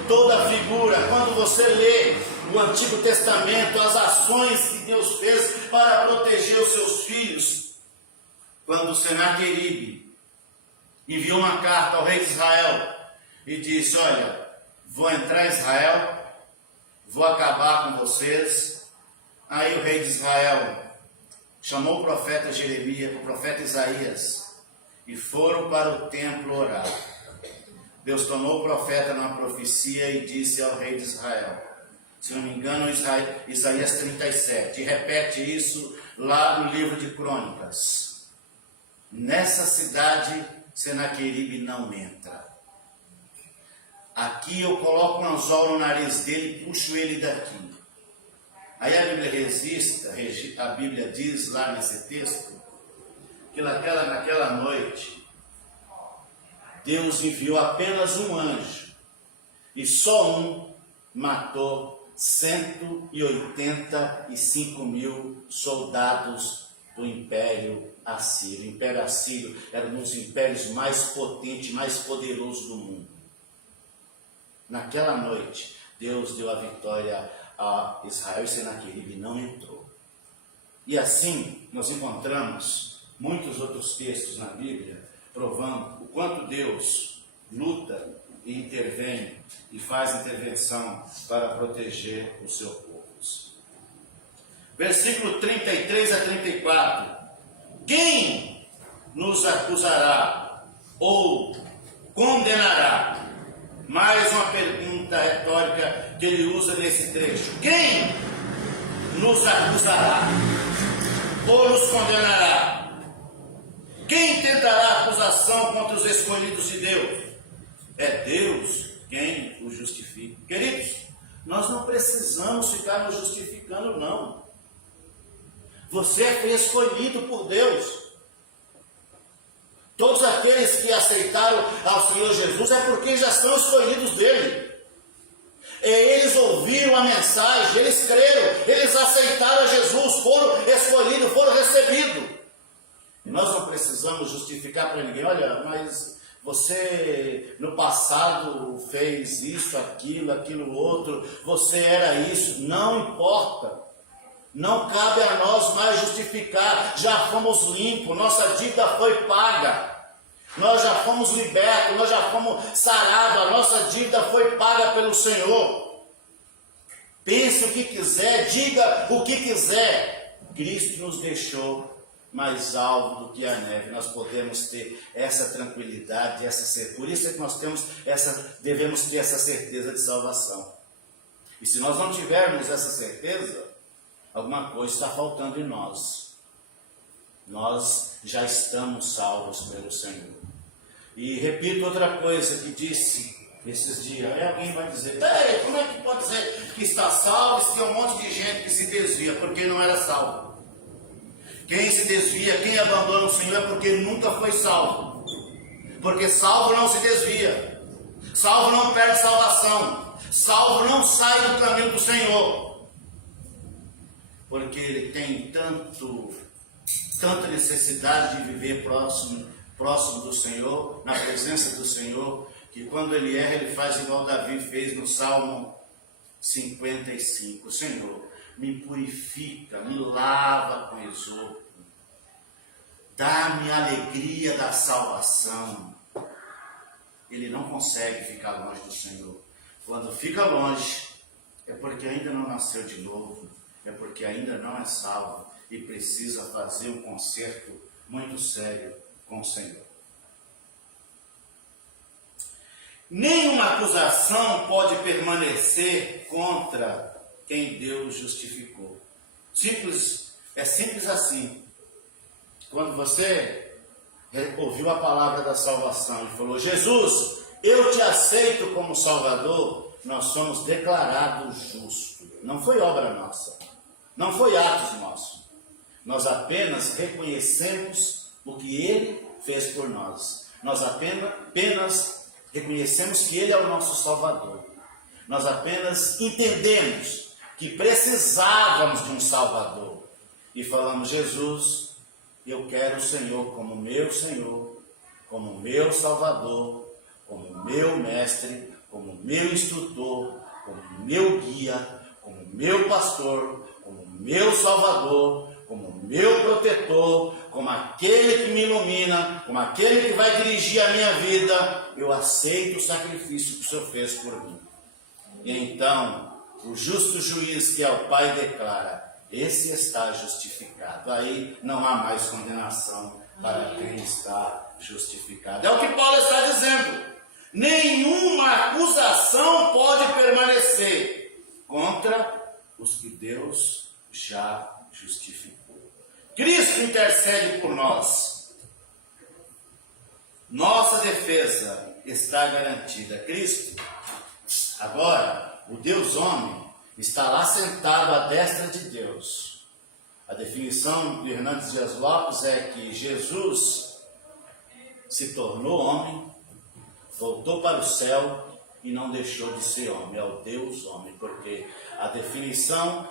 toda a figura. Quando você lê o Antigo Testamento, as ações que Deus fez para proteger os seus filhos, quando Senaqueribe enviou uma carta ao rei de Israel e disse: olha, vou entrar em Israel, vou acabar com vocês. Aí o rei de Israel chamou o profeta Jeremias, o profeta Isaías, e foram para o templo orar. Deus tomou o profeta na profecia e disse ao rei de Israel, se não me engano, Isaías 37, e repete isso lá no livro de Crônicas: nessa cidade Senaqueribe não entra. Aqui eu coloco um anzol no nariz dele e puxo ele daqui. Aí a Bíblia diz lá nesse texto que naquela noite Deus enviou apenas um anjo e só um matou 185.000 soldados do Império Assírio. O Império Assírio era um dos impérios mais potentes, mais poderosos do mundo. Naquela noite, Deus deu a vitória a Israel e Senaqueribe não entrou. E assim, nós encontramos muitos outros textos na Bíblia provando o quanto Deus luta e intervém e faz intervenção para proteger o seu povo. Versículo 33 a 34. Quem nos acusará ou condenará? Mais uma pergunta retórica que ele usa nesse trecho. Quem nos acusará ou nos condenará? Quem tentará acusação contra os escolhidos de Deus? É Deus quem os justifica. Queridos, nós não precisamos ficar nos justificando, não. Você foi escolhido por Deus. Todos aqueles que aceitaram ao Senhor Jesus é porque já são escolhidos dele. Eles ouviram a mensagem, eles creram, eles aceitaram a Jesus, foram escolhidos, foram recebidos. E nós não precisamos justificar para ninguém. Olha, mas você no passado fez isso, aquilo outro, você era isso. Não importa. Não cabe a nós mais justificar. Já fomos limpos, nossa dívida foi paga. Nós já fomos libertos, nós já fomos sarados, a nossa dívida foi paga pelo Senhor. Pense o que quiser, diga o que quiser. Cristo nos deixou mais alvo do que a neve. Nós podemos ter essa tranquilidade, essa certeza. Por isso é que nós devemos ter essa certeza de salvação. E se nós não tivermos essa certeza, alguma coisa está faltando em nós. Nós já estamos salvos pelo Senhor. E repito outra coisa que disse esses dias. Aí alguém vai dizer, peraí, como é que pode dizer que está salvo se tem um monte de gente que se desvia porque não era salvo? Quem se desvia, quem abandona o Senhor é porque nunca foi salvo. Porque salvo não se desvia. Salvo não perde salvação. Salvo não sai do caminho do Senhor. Porque ele tem tanta necessidade de viver próximo do Senhor, na presença do Senhor, que quando ele erra, ele faz igual Davi fez no Salmo 55. Senhor, me purifica, me lava com esopo, dá-me a alegria da salvação. Ele não consegue ficar longe do Senhor. Quando fica longe, é porque ainda não nasceu de novo, é porque ainda não é salvo e precisa fazer um conserto muito sério com o Senhor. Nenhuma acusação pode permanecer contra quem Deus justificou. É simples assim. Quando você ouviu a palavra da salvação e falou, Jesus, eu te aceito como Salvador, nós somos declarados justos. Não foi obra nossa, não foi atos nossos. Nós apenas reconhecemos o que Ele fez por nós. Nós apenas reconhecemos que Ele é o nosso Salvador. Nós apenas entendemos que precisávamos de um Salvador. E falamos, Jesus, eu quero o Senhor, como meu Salvador, como meu mestre, como meu instrutor, como meu guia, como meu pastor, como meu Salvador, como meu protetor, como aquele que me ilumina, como aquele que vai dirigir a minha vida. Eu aceito o sacrifício que o Senhor fez por mim. E então, o justo juiz, que é o Pai, declara, esse está justificado. Aí não há mais condenação para quem está justificado. É o que Paulo está dizendo. Nenhuma acusação pode permanecer contra os que Deus já justificou. Cristo intercede por nós. Nossa defesa está garantida. Cristo, agora, o Deus homem, está lá sentado à destra de Deus. A definição de Hernandes Dias Lopes é que Jesus se tornou homem, voltou para o céu e não deixou de ser homem. É o Deus homem, porque a definição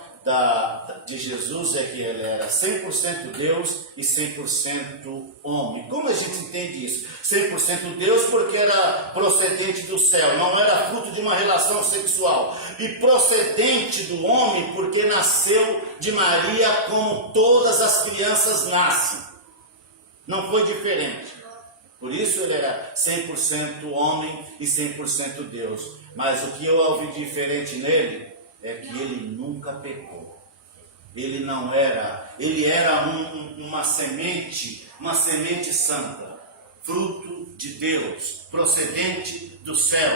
de Jesus é que ele era 100% Deus e 100% homem. Como a gente entende isso? 100% Deus porque era procedente do céu, não era fruto de uma relação sexual. E procedente do homem porque nasceu de Maria como todas as crianças nascem. Não foi diferente. Por isso ele era 100% homem e 100% Deus. Mas o que eu ouvi diferente nele é que ele nunca pecou. Ele não era, ele era uma semente santa, fruto de Deus, procedente do céu.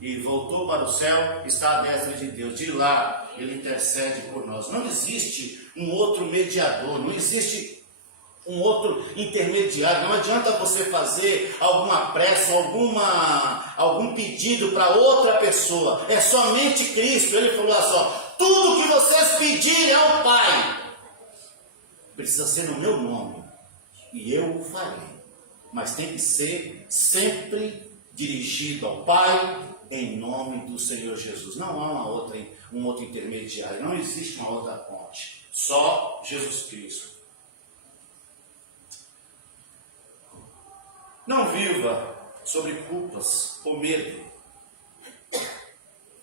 E voltou para o céu, está à destra de Deus. De lá ele intercede por nós. Não existe um outro mediador, não existe um outro intermediário. Não adianta você fazer alguma pressa, algum pedido para outra pessoa. É somente Cristo. Ele falou assim: tudo que vocês pedirem ao Pai precisa ser no meu nome e eu o farei. Mas tem que ser sempre dirigido ao Pai em nome do Senhor Jesus. Não há um outro intermediário. Não existe uma outra ponte. Só Jesus Cristo. Não viva sobre culpas ou medo.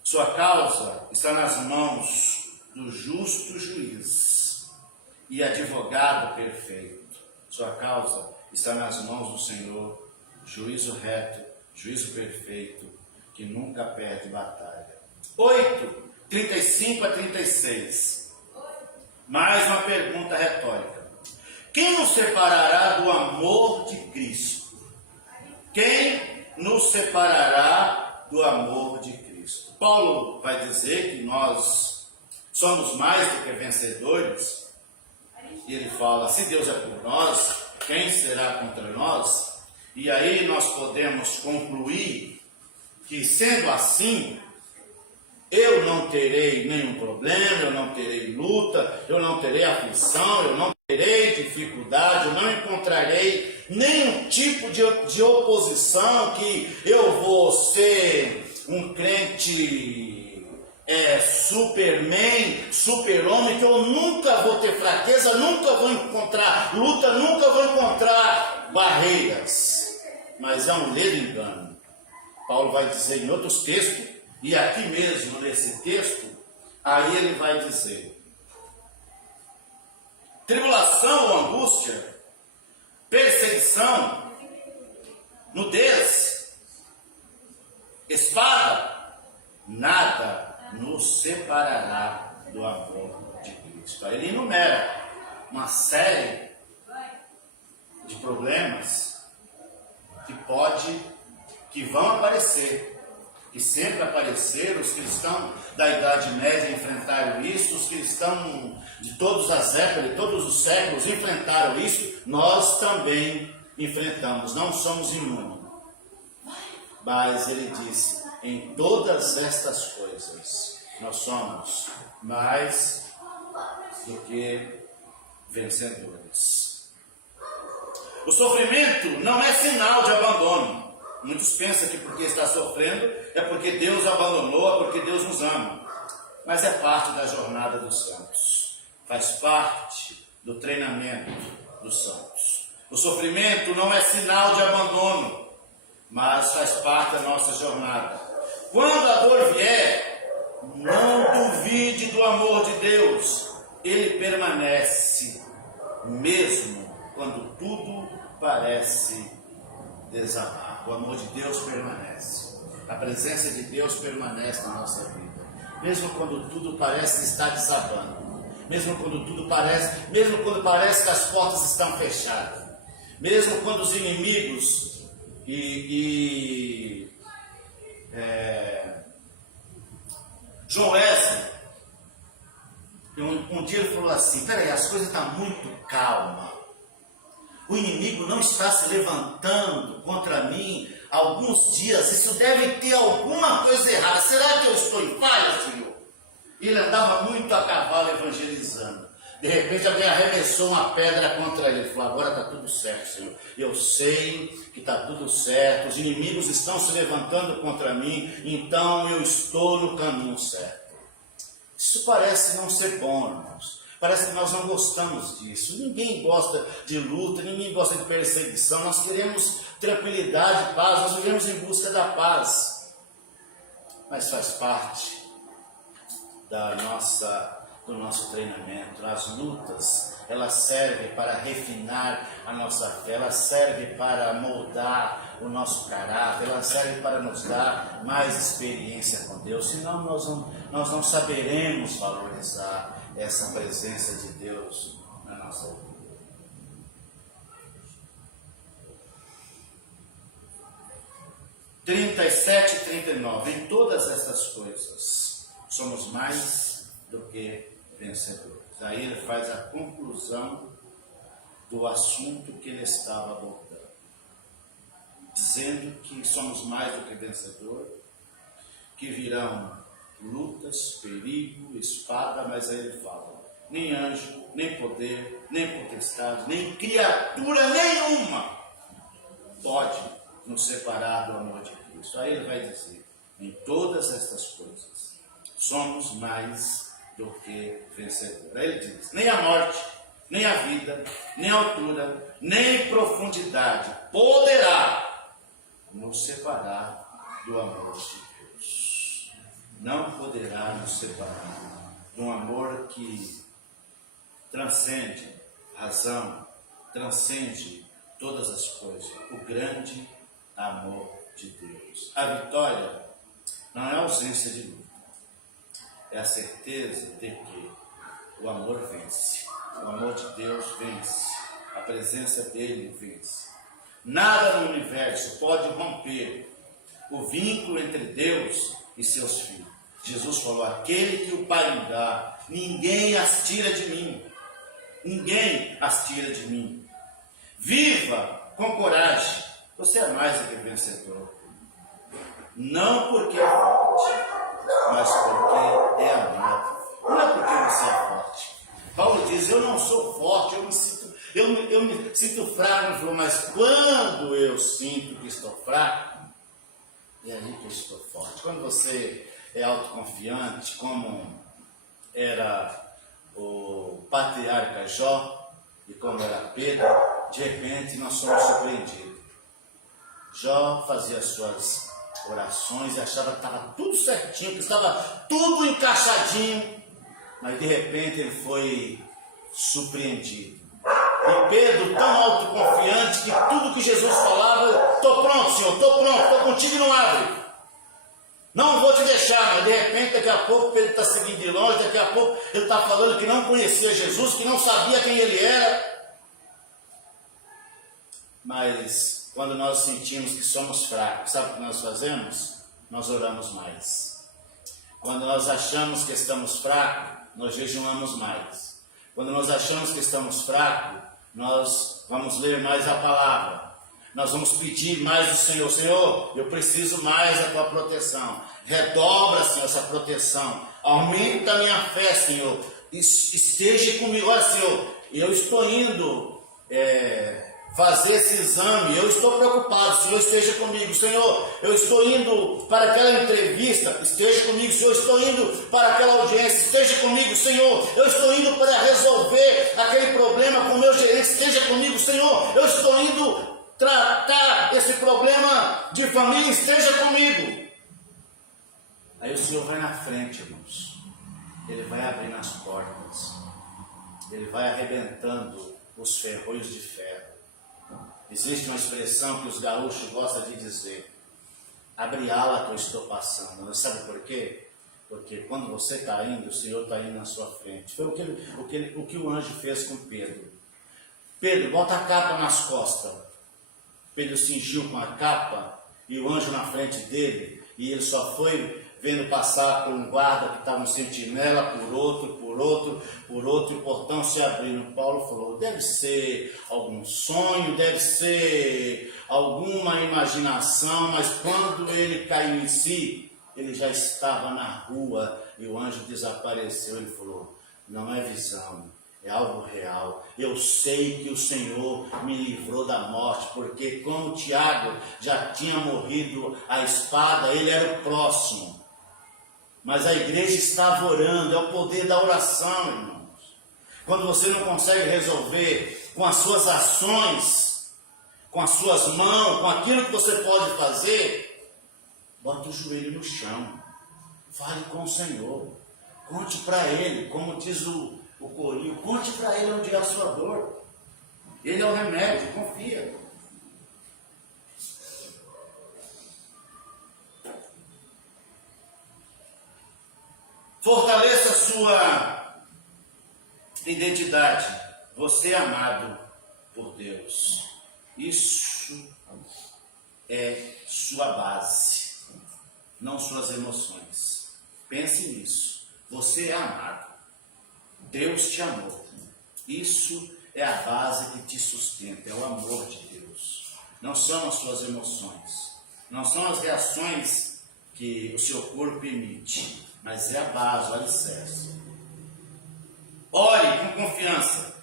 Sua causa está nas mãos do justo juiz e advogado perfeito. Sua causa está nas mãos do Senhor, juízo reto, juízo perfeito, que nunca perde batalha. 8, 35 a 36. Mais uma pergunta retórica. Quem nos separará do amor de Cristo? Quem nos separará do amor de Cristo? Paulo vai dizer que nós somos mais do que vencedores. E ele fala: se Deus é por nós, quem será contra nós? E aí nós podemos concluir que, sendo assim, eu não terei nenhum problema, eu não terei luta, eu não terei aflição, eu não terei dificuldade, eu não encontrarei nenhum tipo de oposição, que eu vou ser um crente Superman, super-homem, que eu nunca vou ter fraqueza, nunca vou encontrar luta, nunca vou encontrar barreiras. Mas é um ledo engano. Paulo vai dizer em outros textos, e aqui mesmo nesse texto, aí ele vai dizer: tribulação ou angústia, perseguição, nudez, espada, nada nos separará do amor de Cristo. Ele enumera uma série de problemas que vão aparecer, que sempre apareceram. Os cristãos da Idade Média enfrentaram isso, os cristãos de todas as épocas, de todos os séculos enfrentaram isso. Nós também enfrentamos, não somos imunes. Mas ele disse: em todas estas coisas nós somos mais do que vencedores. O sofrimento não é sinal de abandono. Muitos pensam que porque está sofrendo é porque Deus abandonou, é porque Deus nos ama. Mas é parte da jornada dos santos. Faz parte do treinamento dos santos. O sofrimento não é sinal de abandono, mas faz parte da nossa jornada. Quando a dor vier, não duvide do amor de Deus. Ele permanece, mesmo quando tudo parece desabar. O amor de Deus permanece. A presença de Deus permanece na nossa vida. Mesmo quando tudo parece estar desabando. Mesmo quando parece que as portas estão fechadas. Mesmo quando os inimigos João Wesley, um dia ele falou assim: peraí, as coisas estão muito calmas. O inimigo não está se levantando contra mim há alguns dias. Isso deve ter alguma coisa errada. Será que eu estou em falha, Senhor? Ele andava muito a cavalo evangelizando. De repente alguém arremessou uma pedra contra ele. Ele falou: agora está tudo certo, Senhor. Eu sei que está tudo certo. Os inimigos estão se levantando contra mim. Então eu estou no caminho certo. Isso parece não ser bom, irmãos. Parece que nós não gostamos disso. Ninguém gosta de luta, ninguém gosta de perseguição. Nós queremos tranquilidade, paz, nós vivemos em busca da paz. Mas faz parte do nosso treinamento. As lutas, elas servem para refinar a nossa fé, elas servem para moldar o nosso caráter, elas servem para nos dar mais experiência com Deus. Senão nós não saberemos valorizar essa presença de Deus na nossa vida. (37 e 39) Em todas essas coisas somos mais do que vencedores. Aí ele faz a conclusão do assunto que ele estava abordando, dizendo que somos mais do que vencedor, que virão lutas, perigo, espada, mas aí ele fala, nem anjo, nem poder, nem potestade, nem criatura nenhuma pode nos separar do amor de Cristo. Aí ele vai dizer, em todas estas coisas somos mais do que vencedor. Aí ele diz, nem a morte, nem a vida, nem a altura, nem profundidade poderá nos separar do amor de Deus. Não poderá nos separar de um amor que transcende razão, transcende todas as coisas. O grande amor de Deus. A vitória não é a ausência de luta. É a certeza de que o amor vence. O amor de Deus vence. A presença dele vence. Nada no universo pode romper o vínculo entre Deus e seus filhos. Jesus falou, aquele que o Pai me dá, ninguém as tira de mim. Ninguém as tira de mim. Viva com coragem. Você é mais do que vencedor. Não porque é forte, mas porque é amado. Não é porque você é forte. Paulo diz, eu não sou forte, eu me sinto fraco. Ele falou, mas quando eu sinto que estou fraco, é aí que eu estou forte. Quando você é autoconfiante, como era o patriarca Jó e como era Pedro, de repente nós somos surpreendidos. Jó fazia suas orações e achava que estava tudo certinho, que estava tudo encaixadinho, mas de repente ele foi surpreendido. E Pedro, tão autoconfiante, que tudo que Jesus falava, estou pronto, Senhor, estou pronto, estou contigo e não abre. Não vou te deixar, mas de repente, daqui a pouco, Pedro está seguindo de longe, daqui a pouco ele está falando que não conhecia Jesus, que não sabia quem ele era. Mas quando nós sentimos que somos fracos, sabe o que nós fazemos? Nós oramos mais. Quando nós achamos que estamos fracos, nós jejuamos mais. Quando nós achamos que estamos fracos, nós vamos ler mais a palavra. Nós vamos pedir mais do Senhor. Senhor, eu preciso mais da tua proteção. Redobra, Senhor, essa proteção. Aumenta a minha fé, Senhor. Esteja comigo. Olha, Senhor, eu estou indo fazer esse exame. Eu estou preocupado. Senhor, esteja comigo. Senhor, eu estou indo para aquela entrevista. Esteja comigo. Senhor, eu estou indo para aquela audiência. Esteja comigo, Senhor. Eu estou indo para resolver aquele problema com o meu gerente. Esteja comigo, Senhor. Eu estou indo tratar esse problema de família, esteja comigo. Aí o Senhor vai na frente, irmãos. Ele vai abrindo as portas. Ele vai arrebentando os ferrolhos de ferro. Existe uma expressão que os gaúchos gostam de dizer: abre ala que eu estou passando. Sabe por quê? Porque quando você está indo, o Senhor está indo na sua frente. Foi o que o anjo fez com Pedro. Pedro, bota a capa nas costas. Pedro cingiu com a capa e o anjo na frente dele, e ele só foi vendo passar por um guarda que estava um sentinela, por outro, e o portão se abrindo. Paulo falou, deve ser algum sonho, deve ser alguma imaginação, mas quando ele caiu em si, ele já estava na rua e o anjo desapareceu. Ele falou, não é visão, é algo real. Eu sei que o Senhor me livrou da morte, porque como Tiago já tinha morrido à espada, ele era o próximo. Mas a igreja estava orando, é o poder da oração, irmãos. Quando você não consegue resolver com as suas ações, com as suas mãos, com aquilo que você pode fazer, bota o joelho no chão, fale com o Senhor, conte para Ele, como diz o corinho, conte para Ele onde é a sua dor. Ele é o remédio, confia. Fortaleça a sua identidade. Você é amado por Deus. Isso é sua base, não suas emoções. Pense nisso. Você é amado. Deus te amou. Isso é a base que te sustenta, é o amor de Deus. Não são as suas emoções, não são as reações que o seu corpo emite, mas é a base, o alicerce. Ore com confiança.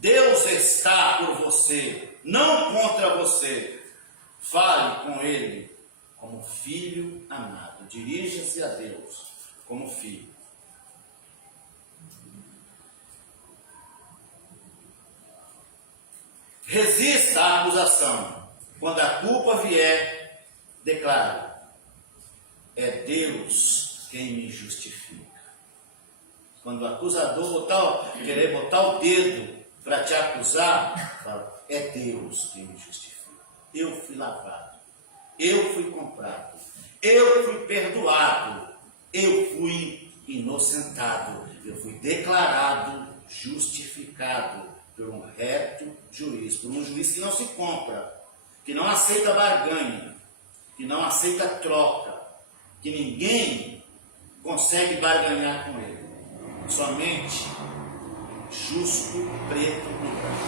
Deus está por você, não contra você. Fale com Ele como filho amado. Dirija-se a Deus como filho. Resista à acusação. Quando a culpa vier, declare: é Deus quem me justifica. Quando o acusador querer botar o dedo para te acusar, fala: é Deus quem me justifica. Eu fui lavado, eu fui comprado, eu fui perdoado, eu fui inocentado, eu fui declarado justificado por um reto juiz, por um juiz que não se compra, que não aceita barganha, que não aceita troca, que ninguém consegue barganhar com ele. Somente justo, preto e branco.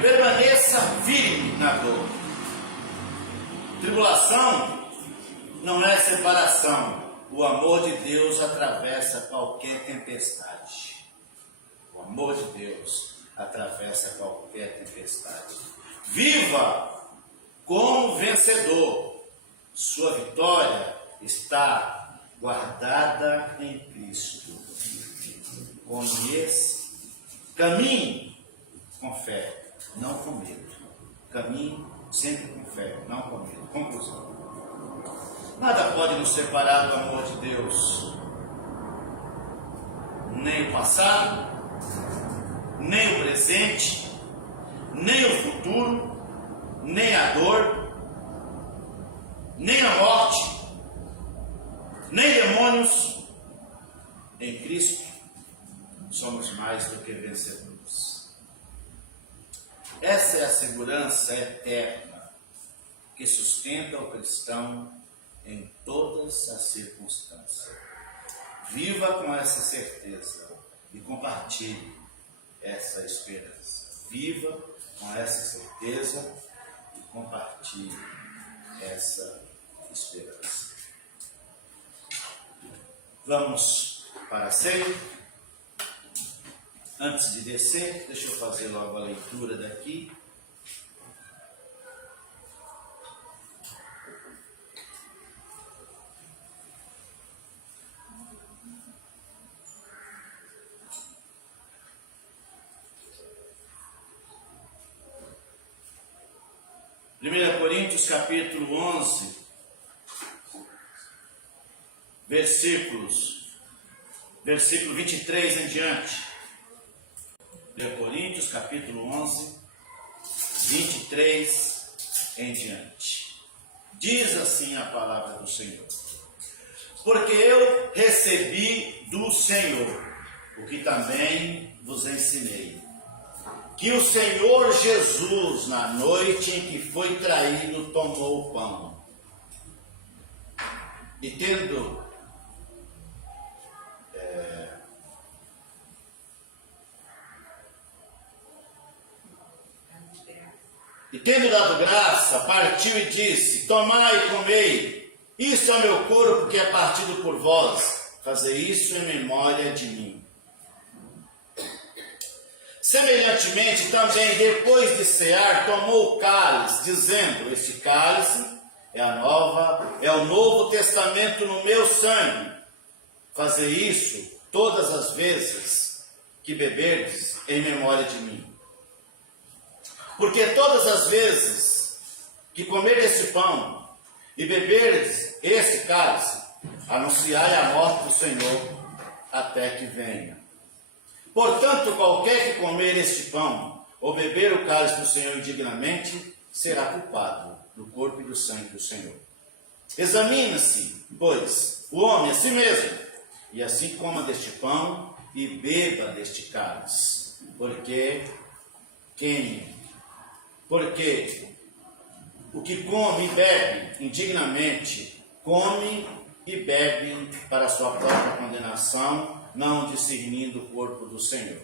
Permaneça firme na dor. Tribulação não é separação. O amor de Deus atravessa qualquer tempestade. O amor de Deus atravessa qualquer tempestade. Viva como vencedor. Sua vitória está guardada em Cristo. Conheça. Caminhe com fé, não com medo. Caminhe sempre com fé, não com medo. Conclusão. Nada pode nos separar do amor de Deus. Nem o passado, nem o presente, nem o futuro, nem a dor, nem a morte, nem demônios. Em Cristo somos mais do que vencedores. Essa é a segurança eterna que sustenta o cristão em todas as circunstâncias. Viva com essa certeza e compartilhe essa esperança. Viva com essa certeza e compartilhe essa esperança. Vamos para a ceia. Antes de descer, deixa eu fazer logo a leitura daqui. Primeira Coríntios capítulo 11, versículo 23 em diante. 1 Coríntios capítulo 11, 23 em diante. Diz assim a palavra do Senhor: porque eu recebi do Senhor o que também vos ensinei, que o Senhor Jesus, na noite em que foi traído, tomou o pão e tendo dado graça, partiu e disse: tomai e comei, isso é o meu corpo que é partido por vós, fazei isso em memória de mim. Semelhantemente também, depois de cear, tomou o cálice, dizendo: este cálice é o Novo Testamento no meu sangue. Fazer isso todas as vezes que beberdes em memória de mim. Porque todas as vezes que comer este pão e beberdes este cálice, anunciai a morte do Senhor até que venha. Portanto, qualquer que comer este pão ou beber o cálice do Senhor indignamente, será culpado do corpo e do sangue do Senhor. Examine-se, pois, o homem a si mesmo, e assim coma deste pão e beba deste cálice. Porque o que come e bebe indignamente, come e bebe para a sua própria condenação, não discernindo o corpo do Senhor.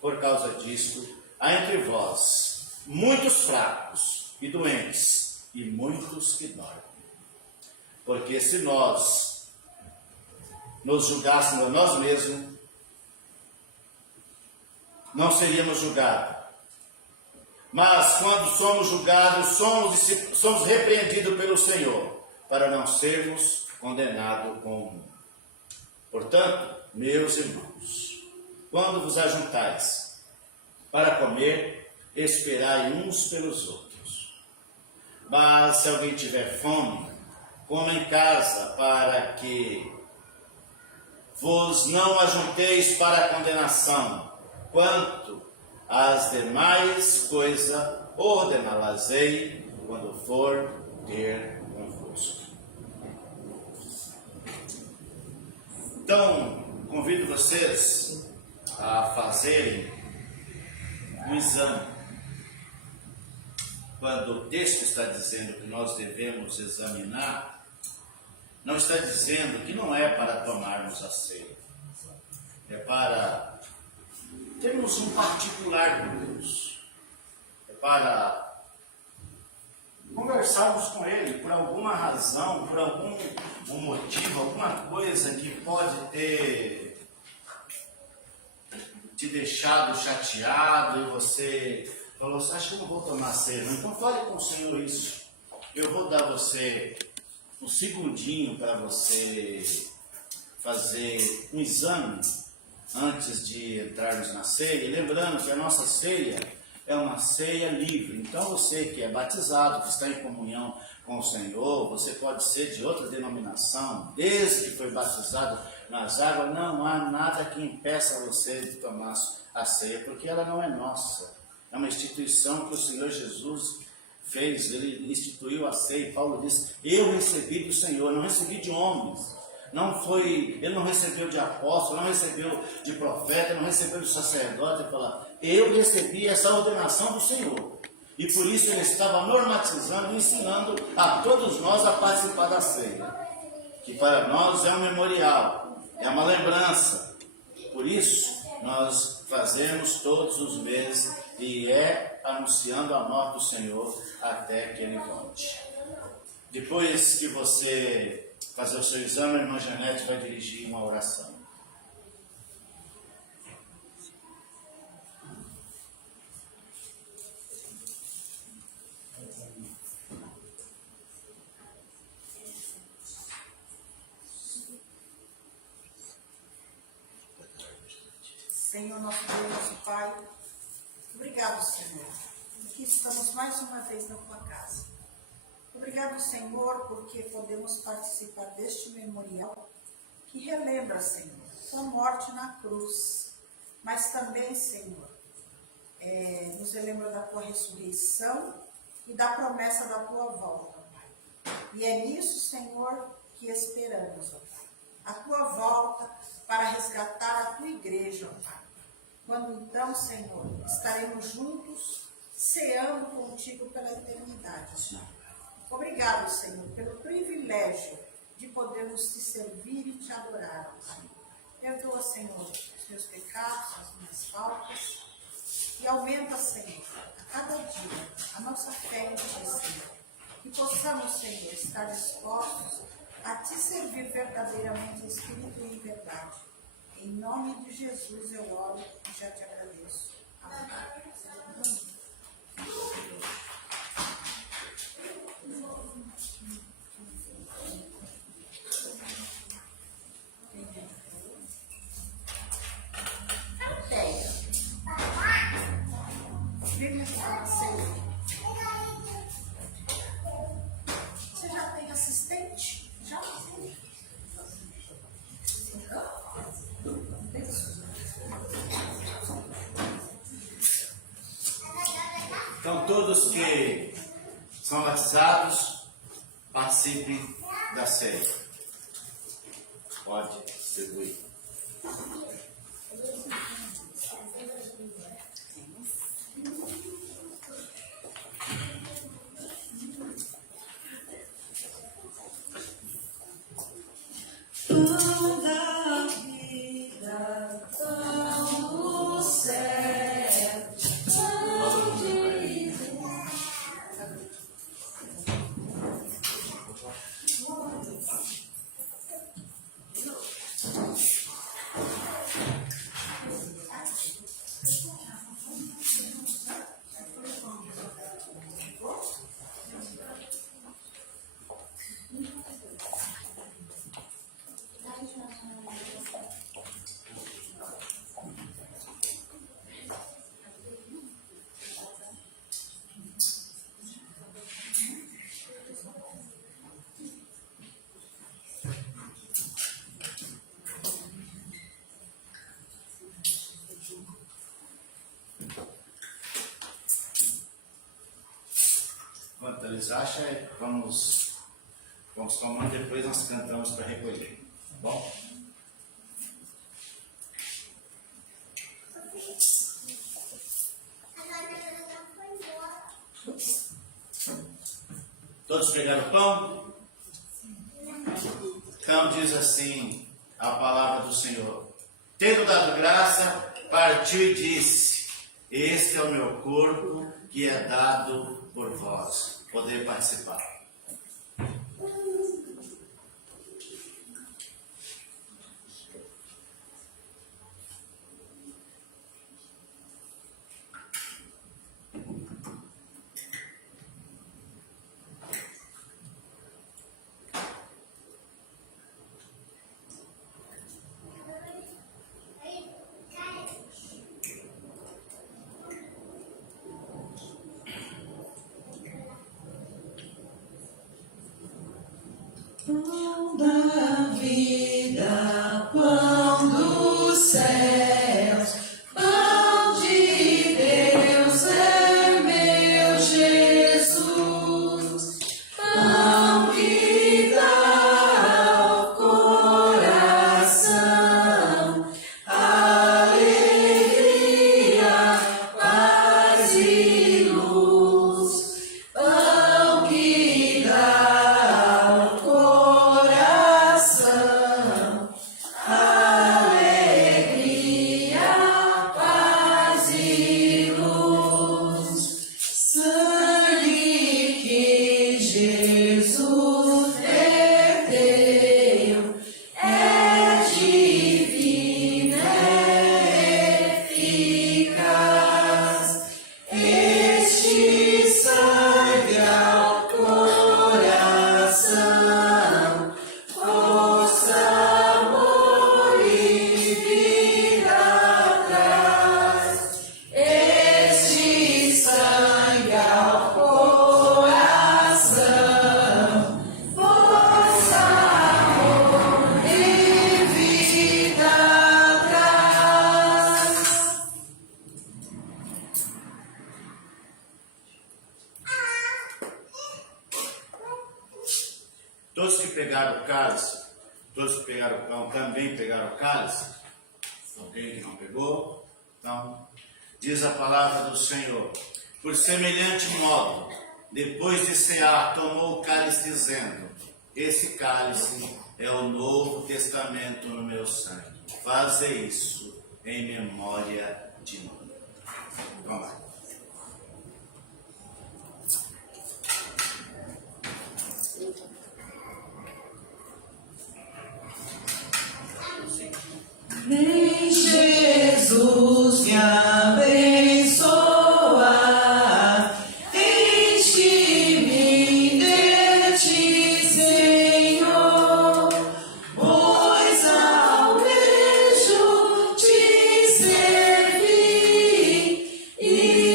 Por causa disto, há entre vós muitos fracos e doentes, e muitos que dormem. Porque se nós nos julgássemos a nós mesmos, não seríamos julgados. Mas quando somos julgados, somos repreendidos pelo Senhor, para não sermos condenados com o mundo. Portanto, meus irmãos, quando vos ajuntais para comer, esperai uns pelos outros. Mas se alguém tiver fome, coma em casa, para que vos não ajunteis para a condenação. Quanto às demais coisas, ordená-las-ei quando for ter convosco. Então, convido vocês a fazerem um exame. Quando o texto está dizendo que nós devemos examinar, não está dizendo que não é para tomarmos a ceia. É para termos um particular com Deus. É para conversarmos com Ele por alguma razão, por algum motivo, alguma coisa que pode ter te deixado chateado e você falou assim, acho que eu não vou tomar ceia. Então fale com o Senhor isso. Eu vou dar você um segundinho para você fazer um exame antes de entrarmos na ceia. E lembrando que a nossa ceia é uma ceia livre. Então você que é batizado, que está em comunhão com o Senhor, você pode ser de outra denominação, desde que foi batizado nas águas, não há nada que impeça você de tomar a ceia, porque ela não é nossa. É uma instituição que o Senhor Jesus fez, Ele instituiu a ceia. Paulo disse, eu recebi do Senhor, não recebi de homens. Ele não recebeu de apóstolo, não recebeu de profeta, não recebeu de sacerdote. Ele fala, eu recebi essa ordenação do Senhor. E por isso ele estava normatizando, ensinando a todos nós a participar da ceia. Que para nós é um memorial, é uma lembrança. Por isso nós fazemos todos os meses e é anunciando a morte do Senhor até que Ele volte. Depois que você fazer o seu exame, a irmã Janete vai dirigir uma oração. Senhor, nosso Deus, nosso Pai, obrigado, Senhor, que estamos mais uma vez na Tua casa. Obrigado, Senhor, porque podemos participar deste memorial que relembra, Senhor, Tua morte na cruz, mas também, Senhor, nos relembra da Tua ressurreição e da promessa da Tua volta, Pai. E é nisso, Senhor, que esperamos, ó Pai, a Tua volta para resgatar a Tua igreja, ó Pai. Quando então, Senhor, estaremos juntos, ceando contigo pela eternidade, Senhor. Obrigado, Senhor, pelo privilégio de podermos te servir e te adorar, Pai. Perdoa, Senhor, os meus pecados, as minhas faltas, e aumenta, Senhor, a cada dia a nossa fé em Ti, Senhor. Que possamos, Senhor, estar dispostos a Te servir verdadeiramente em espírito e em verdade. Em nome de Jesus eu oro e já te agradeço. Amém. todos que são batizados, participem da ceia. Pode distribuir. Pão da vida, pão do céu, pão de Enquanto eles acham, vamos tomando, depois nós cantamos para recolher. Tá bom? Todos pegaram o pão? Então diz assim a palavra do Senhor: tendo dado graça, partiu e disse: este é o meu corpo que é dado por vós. Poder participar. Pão da vida, pão dos céus, pão de Deus é meu Jesus, pão que dá ao coração alegria, paz e luz, pão que dá Todos que pegaram o cálice, todos que pegaram o pão também pegaram o cálice? Alguém que não pegou? Então, diz a palavra do Senhor: por semelhante modo, depois de cear, tomou o cálice dizendo: esse cálice é o Novo Testamento no meu sangue. Fazei isso em memória de mim. Vamos lá. Vem, Jesus, me abençoa, enche-me de ti, Senhor, pois almejo te servir e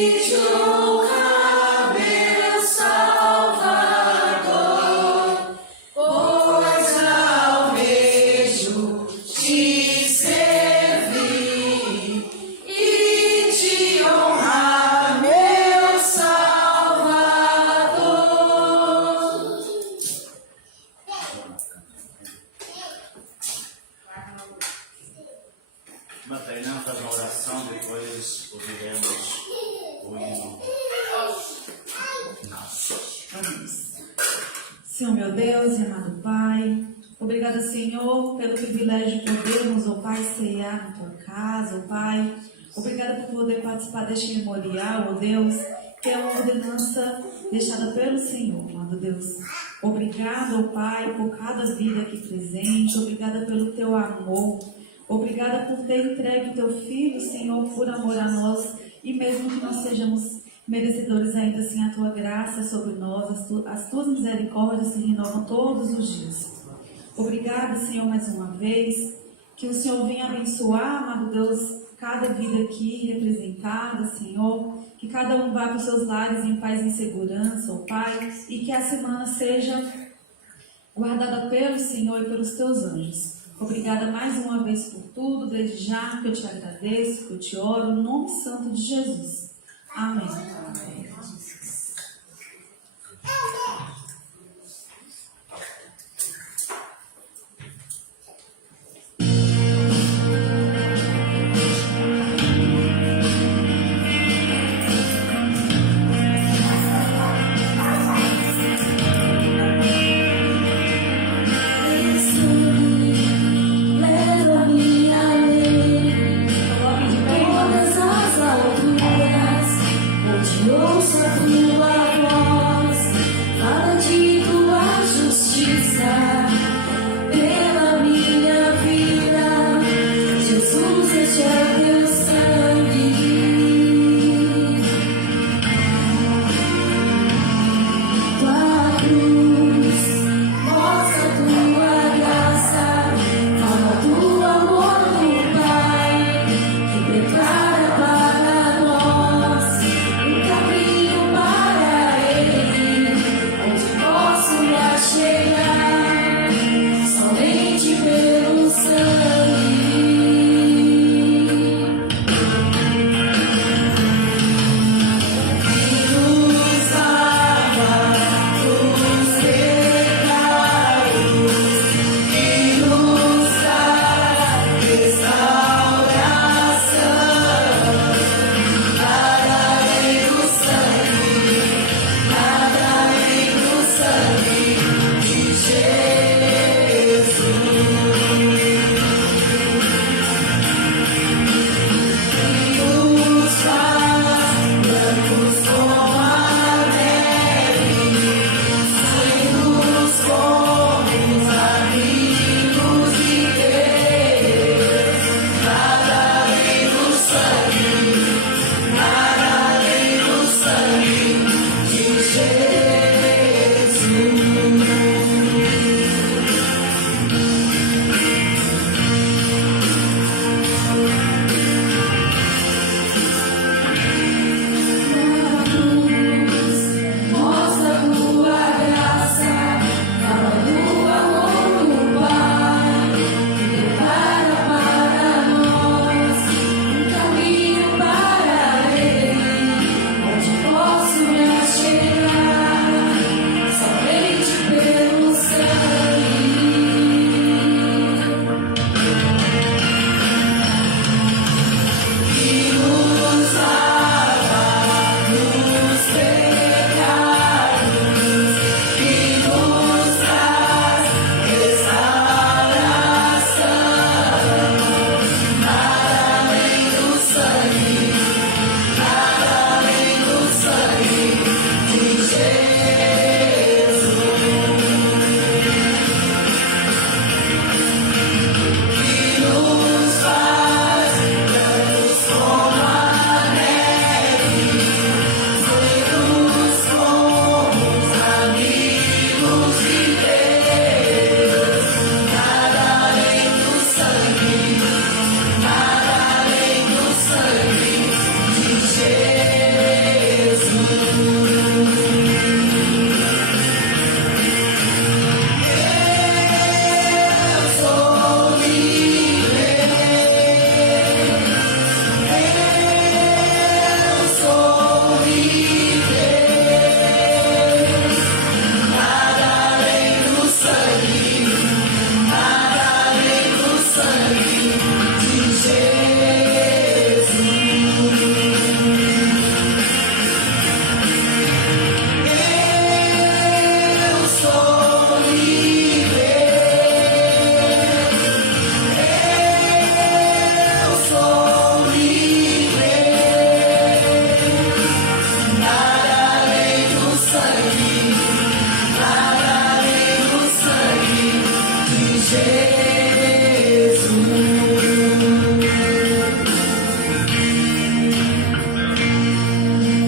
Irmã Tainá faz uma oração, depois ouviremos o hino. Oremos. Senhor meu Deus e amado Pai, obrigada, Senhor, pelo privilégio de podermos, ó Pai, ceiar na tua casa, ó Pai. Obrigada por poder participar deste memorial, ó Deus, que é uma ordenança deixada pelo Senhor, amado Deus. Obrigada, ó Pai, por cada vida aqui presente. Obrigada pelo teu amor. Obrigada por ter entregue o teu Filho, Senhor, por amor a nós. E mesmo que nós sejamos merecedores, ainda assim a tua graça é sobre nós, as tuas misericórdias se renovam todos os dias. Obrigada, Senhor, mais uma vez. Que o Senhor venha abençoar, amado Deus, cada vida aqui representada, Senhor. Que cada um vá para os seus lares em paz e em segurança, ó Pai. E que a semana seja guardada pelo Senhor e pelos teus anjos. Obrigada mais uma vez por tudo, desde já que eu te agradeço, que eu te oro, no nome santo de Jesus. Amém. Leva-me além, todas as alturas, onde ouço a tua voz.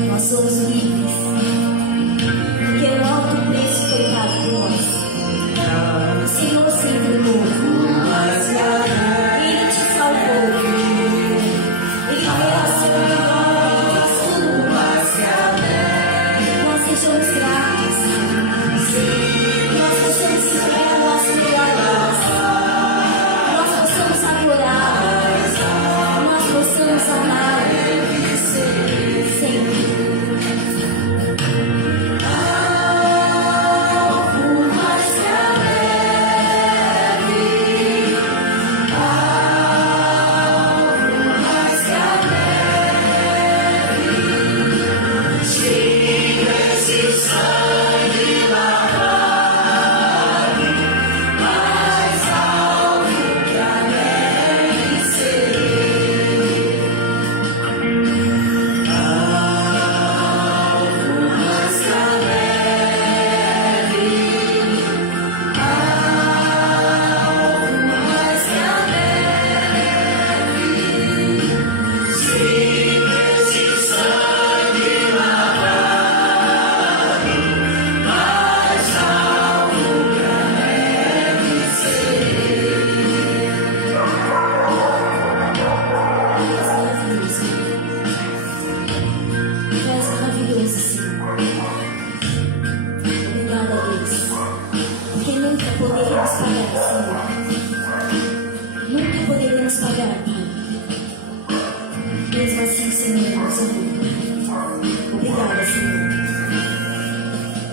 Nós somos livres, porque o alto preço foi pago por nós. O Senhor se entregou, Ele te salvou, Ele relacionou nós tudo. Nós sejamos gratos, nós possamos entregar a nossa melhor graça, nós possamos adorar, nós possamos amar sempre. Tu és maravilhoso, Senhor. Obrigada, Deus. Porque nunca poderíamos pagar, Senhor. Nunca poderíamos pagar, Pai. Mesmo assim, Senhor, nos amou. Obrigada, Senhor.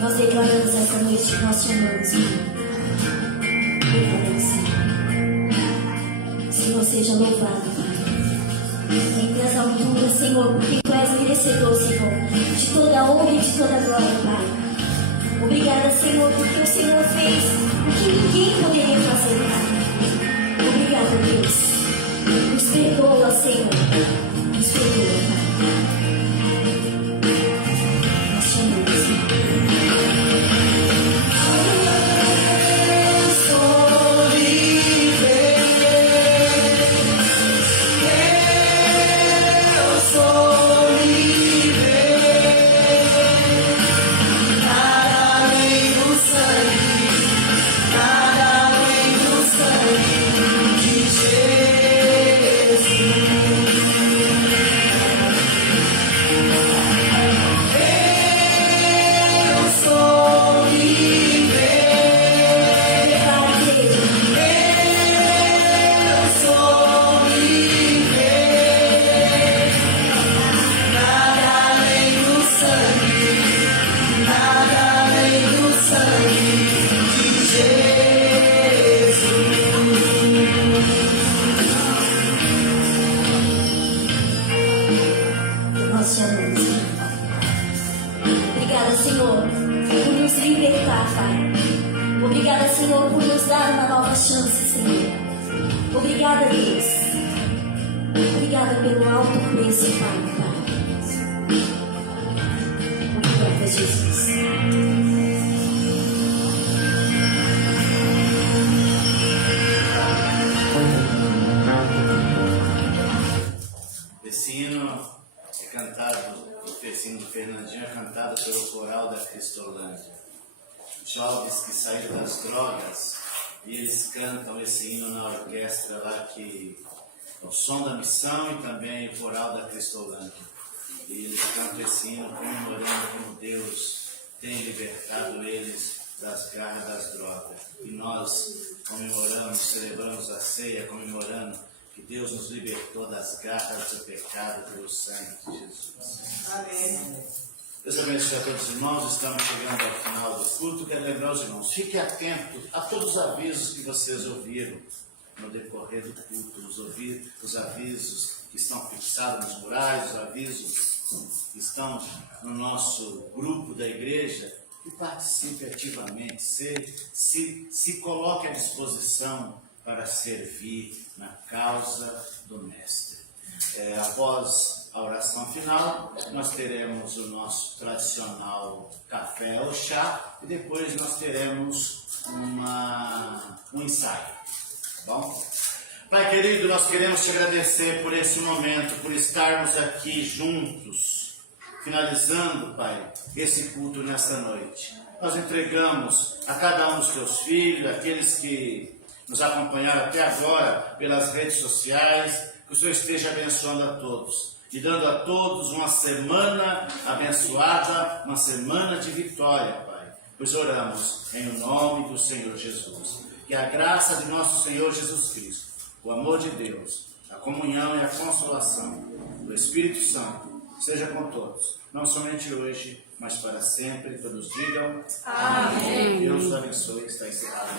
Nós declaramos essa noite que nós te amamos, Senhor. Obrigada, Senhor. Senhor, seja louvado, Pai. Entre as alturas, Senhor, porque Tu és merecedor, Senhor, de toda a honra e de toda a glória, Pai. Obrigada, Senhor, porque o Senhor fez o que ninguém poderia fazer, Pai. Obrigada, Deus. Nos perdoa, Senhor. Nos perdoa, Pai. Nós te amamos, Senhor. Nós te amamos, Senhor. Obrigada, Senhor, por nos libertar, Pai. Obrigada, Senhor, por nos dar uma nova chance, Senhor. Obrigada, Deus. Obrigada pelo alto preço, Pai. Obrigada, Jesus. Esse hino é cantado, o hino do Fernandinho é cantado pelo coral da Cristolândia. Jovens que saíram das drogas e eles cantam esse hino na orquestra lá, que é o Som da Missão e também o coral da Cristolândia. E eles cantam esse hino comemorando como Deus tem libertado eles das garras das drogas. E nós comemoramos, celebramos a ceia, comemorando que Deus nos libertou das garras do pecado pelo sangue de Jesus. Amém. Deus abençoe a todos os irmãos. Estamos chegando ao final do culto. Quero lembrar os irmãos, fiquem atentos a todos os avisos que vocês ouviram no decorrer do culto. Os avisos que estão fixados nos murais, os avisos que estão no nosso grupo da igreja. E participe ativamente, se coloque à disposição para servir na causa do Mestre. Após a oração final, nós teremos o nosso tradicional café ou chá e depois nós teremos um ensaio. bom? Pai querido, nós queremos te agradecer por esse momento, por estarmos aqui juntos, finalizando, Pai, esse culto nesta noite. Nós entregamos a cada um dos teus filhos, aqueles que nos acompanharam até agora pelas redes sociais, que o Senhor esteja abençoando a todos e dando a todos uma semana abençoada, uma semana de vitória, Pai. Pois oramos em nome do Senhor Jesus. Que a graça de nosso Senhor Jesus Cristo, o amor de Deus, a comunhão e a consolação do Espírito Santo seja com todos, não somente hoje, mas para sempre. Todos digam amém. Deus os abençoe. Está encerrado.